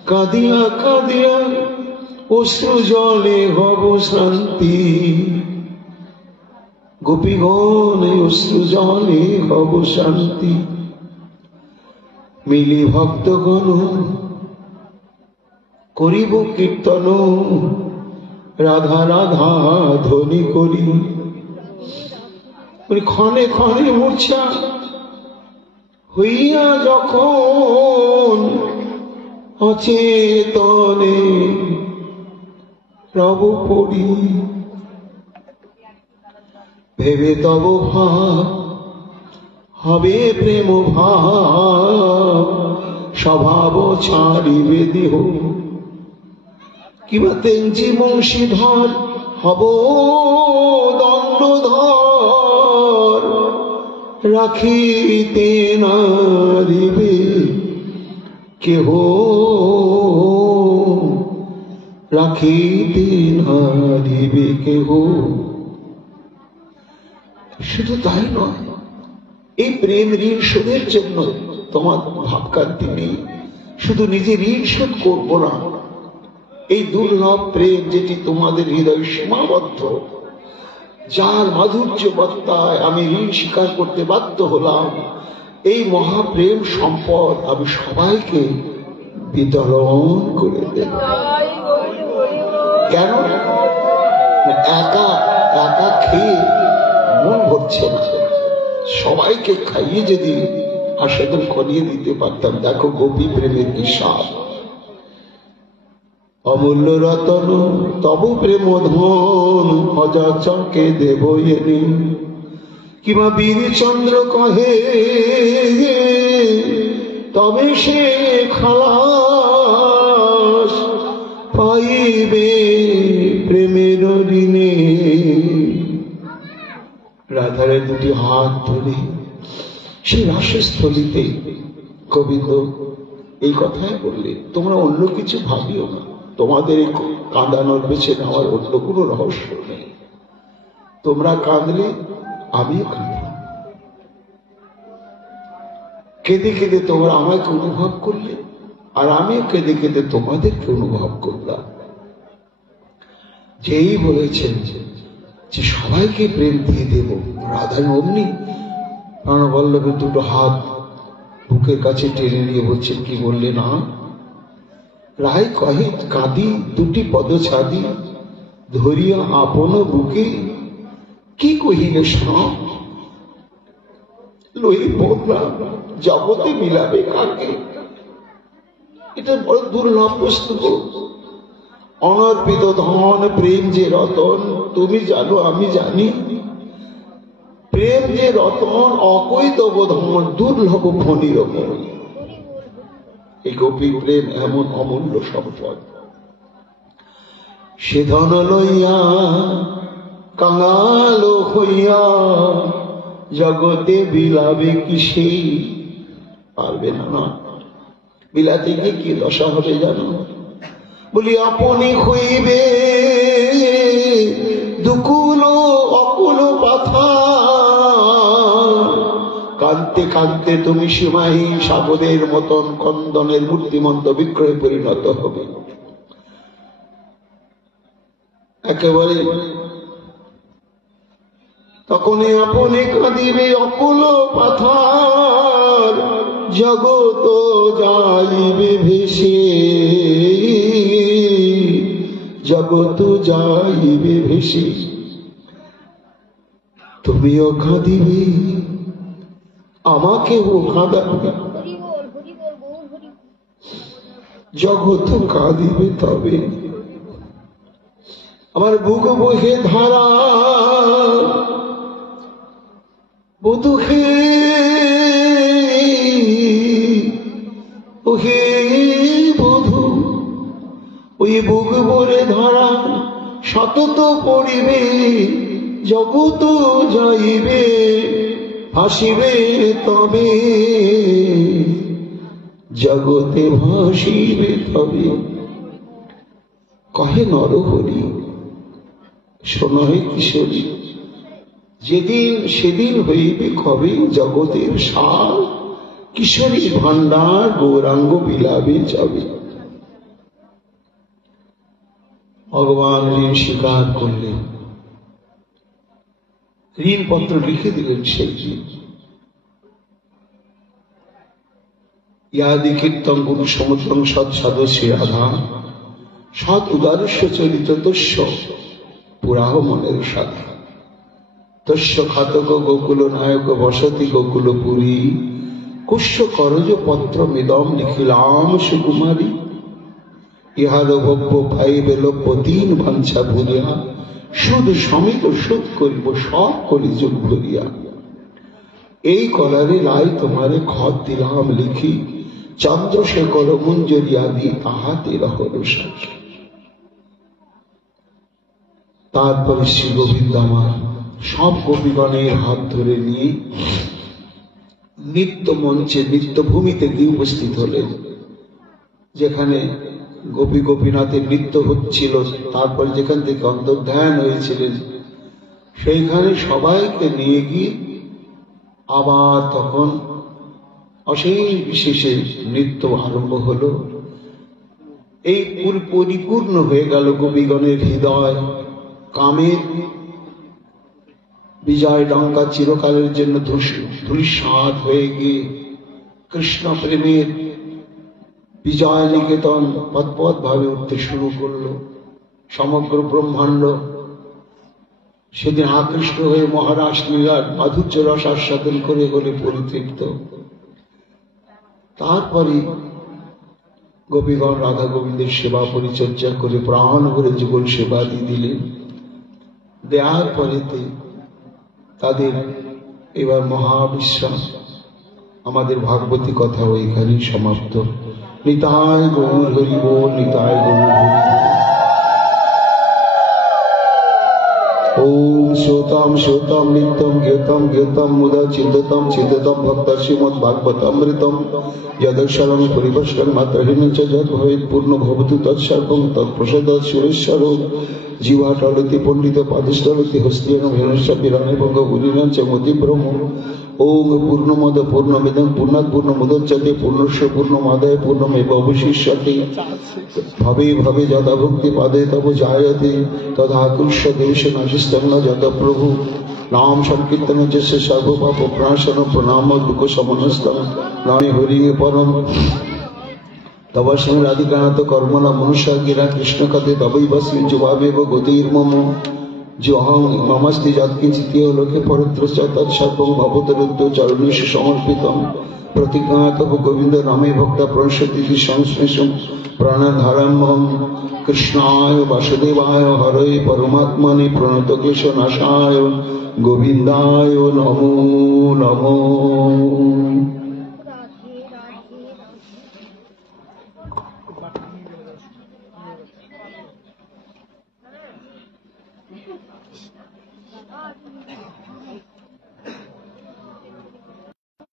কাঁদিয়া কাঁদিয়া, অশ্রু জলে হব শান্তি। গোপীগণ অশ্রু জলে হব শান্তি। মিলি ভক্তগণ করিব কীর্তন, রাধা রাধা ধ্বনি করি। ক্ষণে ক্ষণে মূর্ছা হইয়া যখন অচেতনে প্রভু পড়ি, ভেবে তব ভাব হবে প্রেম ভাব, স্বভাব ছাড়িবে দেহ। কিবা তেঞ্জি বংশীধর হব দণ্ডধর, রাখিতে নারিবে কেহ, রাখিতে নারিবে কেহ। শুধু তাই নয়, এই প্রেম ঋণ শোধের জন্য তোমার ভাবকান্তি নেই। শুধু নিজে ঋণ শোধ করবো না, এই দুর্লভ প্রেম যেটি তোমাদের হৃদয় সীমাবদ্ধ, যার মাধুর্য বত্তায় আমি ঋণ স্বীকার করতে বাধ্য হলাম, এই মহাপ্রেম সম্পদ আমি সবাইকে বিতরণ করে দেব। কেন? একা একা খেয়ে মন ভরছে না, সবাইকে খাইয়ে যদি আস্বাদন করিয়ে দিতে পারতাম। দেখো গোপী প্রেমের কি স্বাদ। অমূল্য রতন তব প্রেম ধন, অজাচকে দেব এনে। কিবা বীরচন্দ্র কহে তবে সে খালাস পাইবে প্রেমের ঋণে। রাধে ধারে দুটি হাত ধরে সেই রাসস্থলিতে কবি তো এই কথাই বললে, তোমরা অন্য কিছু ভাবিও না, তোমাদের কাঁদানোর বেছে নেওয়ার অন্য কোনো রহস্য নেই। তোমরা কাঁদলে আমিও কাঁদব, কেঁদে কেঁদে তোমরা আমাকে অনুভব করলে, আর আমিও কেঁদে কেঁদে তোমাদেরকে অনুভব করলাম। যেই বলেছেন যে সবাইকে প্রেম দিয়ে দেব, রাধা অমনি প্রাণবল্লভের দুটো হাত বুকের কাছে টেনে নিয়ে বলছেন, কি বললে না? রায় কহে কাঁদি দুটি পদ ছাদি, ধরিয়া আপন বুকে কি কহিলে সব, লই বললাম জগতে মিলাবে কাকে। এটা বড় দুর্লভ বস্তু। অনর্পিত ধন প্রেম যে রতন, তুমি জানো আমি জানি, প্রেম যে রতন অকৈতব ধন, দুর্লভ ফণির মণি। এই গোপী প্রেম এমন অমূল্য সম্পদ, সে ধন লইয়া কাঙাল হইয়া জগতে বিলাবে কি সেই, পারবে না। না, বিলাতে গিয়ে কি দশা হবে জানো? বলি আপনি হইবে দুকুল অকুল পাথা, কাঁদতে কাঁদতে তুমি সীমাহীন সাগরের মতন কন্দনের মূর্তিমন্ত বিক্রয়ে পরিণত হবে। একেবারে তখনই আপনি কাঁদিবে অকুল পাথার, জগত যাইবে ভেসে, জগত যাইবে ভেসে। তুমিও কাঁদিবে, আমাকেও কাঁদাবে, জগত কাঁদিবে তবে। আমার বুক বহে ধারা বধুহে, ওহে বধু, ওই বুক ভরে ধারা সতত পড়িবে, জগত যাইবে ভাসিবে তবে, জগতে ভাসিবে তবে। কহে নরহরি, শোনো হে কিশোরী, যেদিন সেদিন হইবে কবে জগতের সার, কিশোরী ভান্ডার গৌরাঙ্গ বিলাবে যাবে। ভগবান ঋণ স্বীকার করলেন, ঋণপত্র লিখে দিলেন সেই দিন। ইয়াদি কীর্তন গুরু সমুদ্রং সৎসাধু শ্রীরাধা, সৎ উদারস্য চরিত তস্য পুরাহ মনের সাধা, তস্য খাতক গোকুল নায়ক বসতি গোকুল পুরী, কুশ্য করজ পত্র মিদম নিখিলাম সুকুমারী, ইহার ভব্য পাইবে লভ্য তিন বাঞ্ছা ভুলিয়া, সুদ সমিত সুদ করিব সব কলিযুগ ভরিয়া। এই কলারে রায় তোমারে খত দিলাম লিখি, চন্দ্রশেখর মঞ্জরি আদি তাহাতে রহল সাক্ষী। তারপরে শ্রী গোবিন্দ আমার সব গোপীগণের হাত ধরে নিয়ে নিত্য মঞ্চে নিত্য ভূমিতে গিয়ে উপস্থিত হলেন, যেখানে গোপী গোপীনাথের নৃত্য হচ্ছিল। তারপর যেখান থেকে অন্তর্ধান হয়েছিলেন, সেইখানে সবাইকে নিয়ে গিয়ে আবার তখন অশেষ বিশেষে নৃত্য আরম্ভ হলো। এই পরিপূর্ণ হয়ে গেল গোপীগণের হৃদয় কামের বিজয় ডঙ্কা চিরকালের জন্য ধূলিসাৎ হয়ে গিয়ে কৃষ্ণ প্রেমের বিজয় নিকেতন পদপদ ভাবে উঠতে শুরু করলো। সমগ্র ব্রহ্মাণ্ড সেদিন আকৃষ্ট হয়ে মহারাজ লীলার মাধুর্য রস আস্বাদন করে হলে পরিতৃপ্ত। তারপরে গোপীগণ রাধা গোবিন্দের সেবা পরিচর্যা করে প্রাণ ভরে যুগল সেবা দিয়ে দিলেন। দেওয়ার পরেতে তাদের এবার মহাবিশ্রাম। আমাদের ভাগবতী কথা ওইখানেই সমাপ্ত। নিতাই গৌর হরি বল, নিতাই গৌর হরি। ওম শ্রুতাম শ্রুতাম নিত্যম জ্ঞাতম জ্ঞাতম মুদা চিন্ততম চিন্ততম ভক্তা শ্রীমদ ভাগবতামৃতম যদক্ষরম পরিবর্ষণ মাত্রহীন চ যদ ভবেৎ পূর্ণ ভবতু তৎসর্বং তৎপ্রসাদাৎ সুরেশ্বর জীবাটলতি পণ্ডিত পাদস্থলতি হস্তেন ভেনুষ্য বিরাণে ভঙ্গ গুণিনাঞ্চ মতি ব্রহ্ম ওম পূর্ণমদ পূর্ণমিদং পূর্ণাৎ পূর্ণমুদচ্যতে পূর্ণস্য পূর্ণমাদায় পূর্ণমেব অবশিষ্যতে ভবে ভবে যথা ভক্তি পাদে তব জায়তে তথা কৃষ্যতে নাশিস্তং ন যত প্রভু নাম সংকীর্তন যস্য সর্বপাপ প্রণাশন প্রণাম দুঃখ সমনস্তং নামে হরিণে পরম তব সঙ্গে রাধিকানাথ কর্মণা মনুষ্য গিরা কৃষ্ণ কথে তবৈবস্মি যুবামেব গতির্মম যোহং মমস্তি যৎকিঞ্চিৎ লোকে পরত্র চ তৎসর্বং ভবতরুদ্ধ চরণেষু সমর্পিতম প্রতিজ্ঞা তব গোবিন্দ নামে ভক্তা প্রণশতি সংশ্লেষম প্রাণধারম্ভম কৃষ্ণায় বাসুদেবায় হরে পরমাত্মনে প্রণত ক্লেশ নাশায় গোবিন্দায় নমো নমো।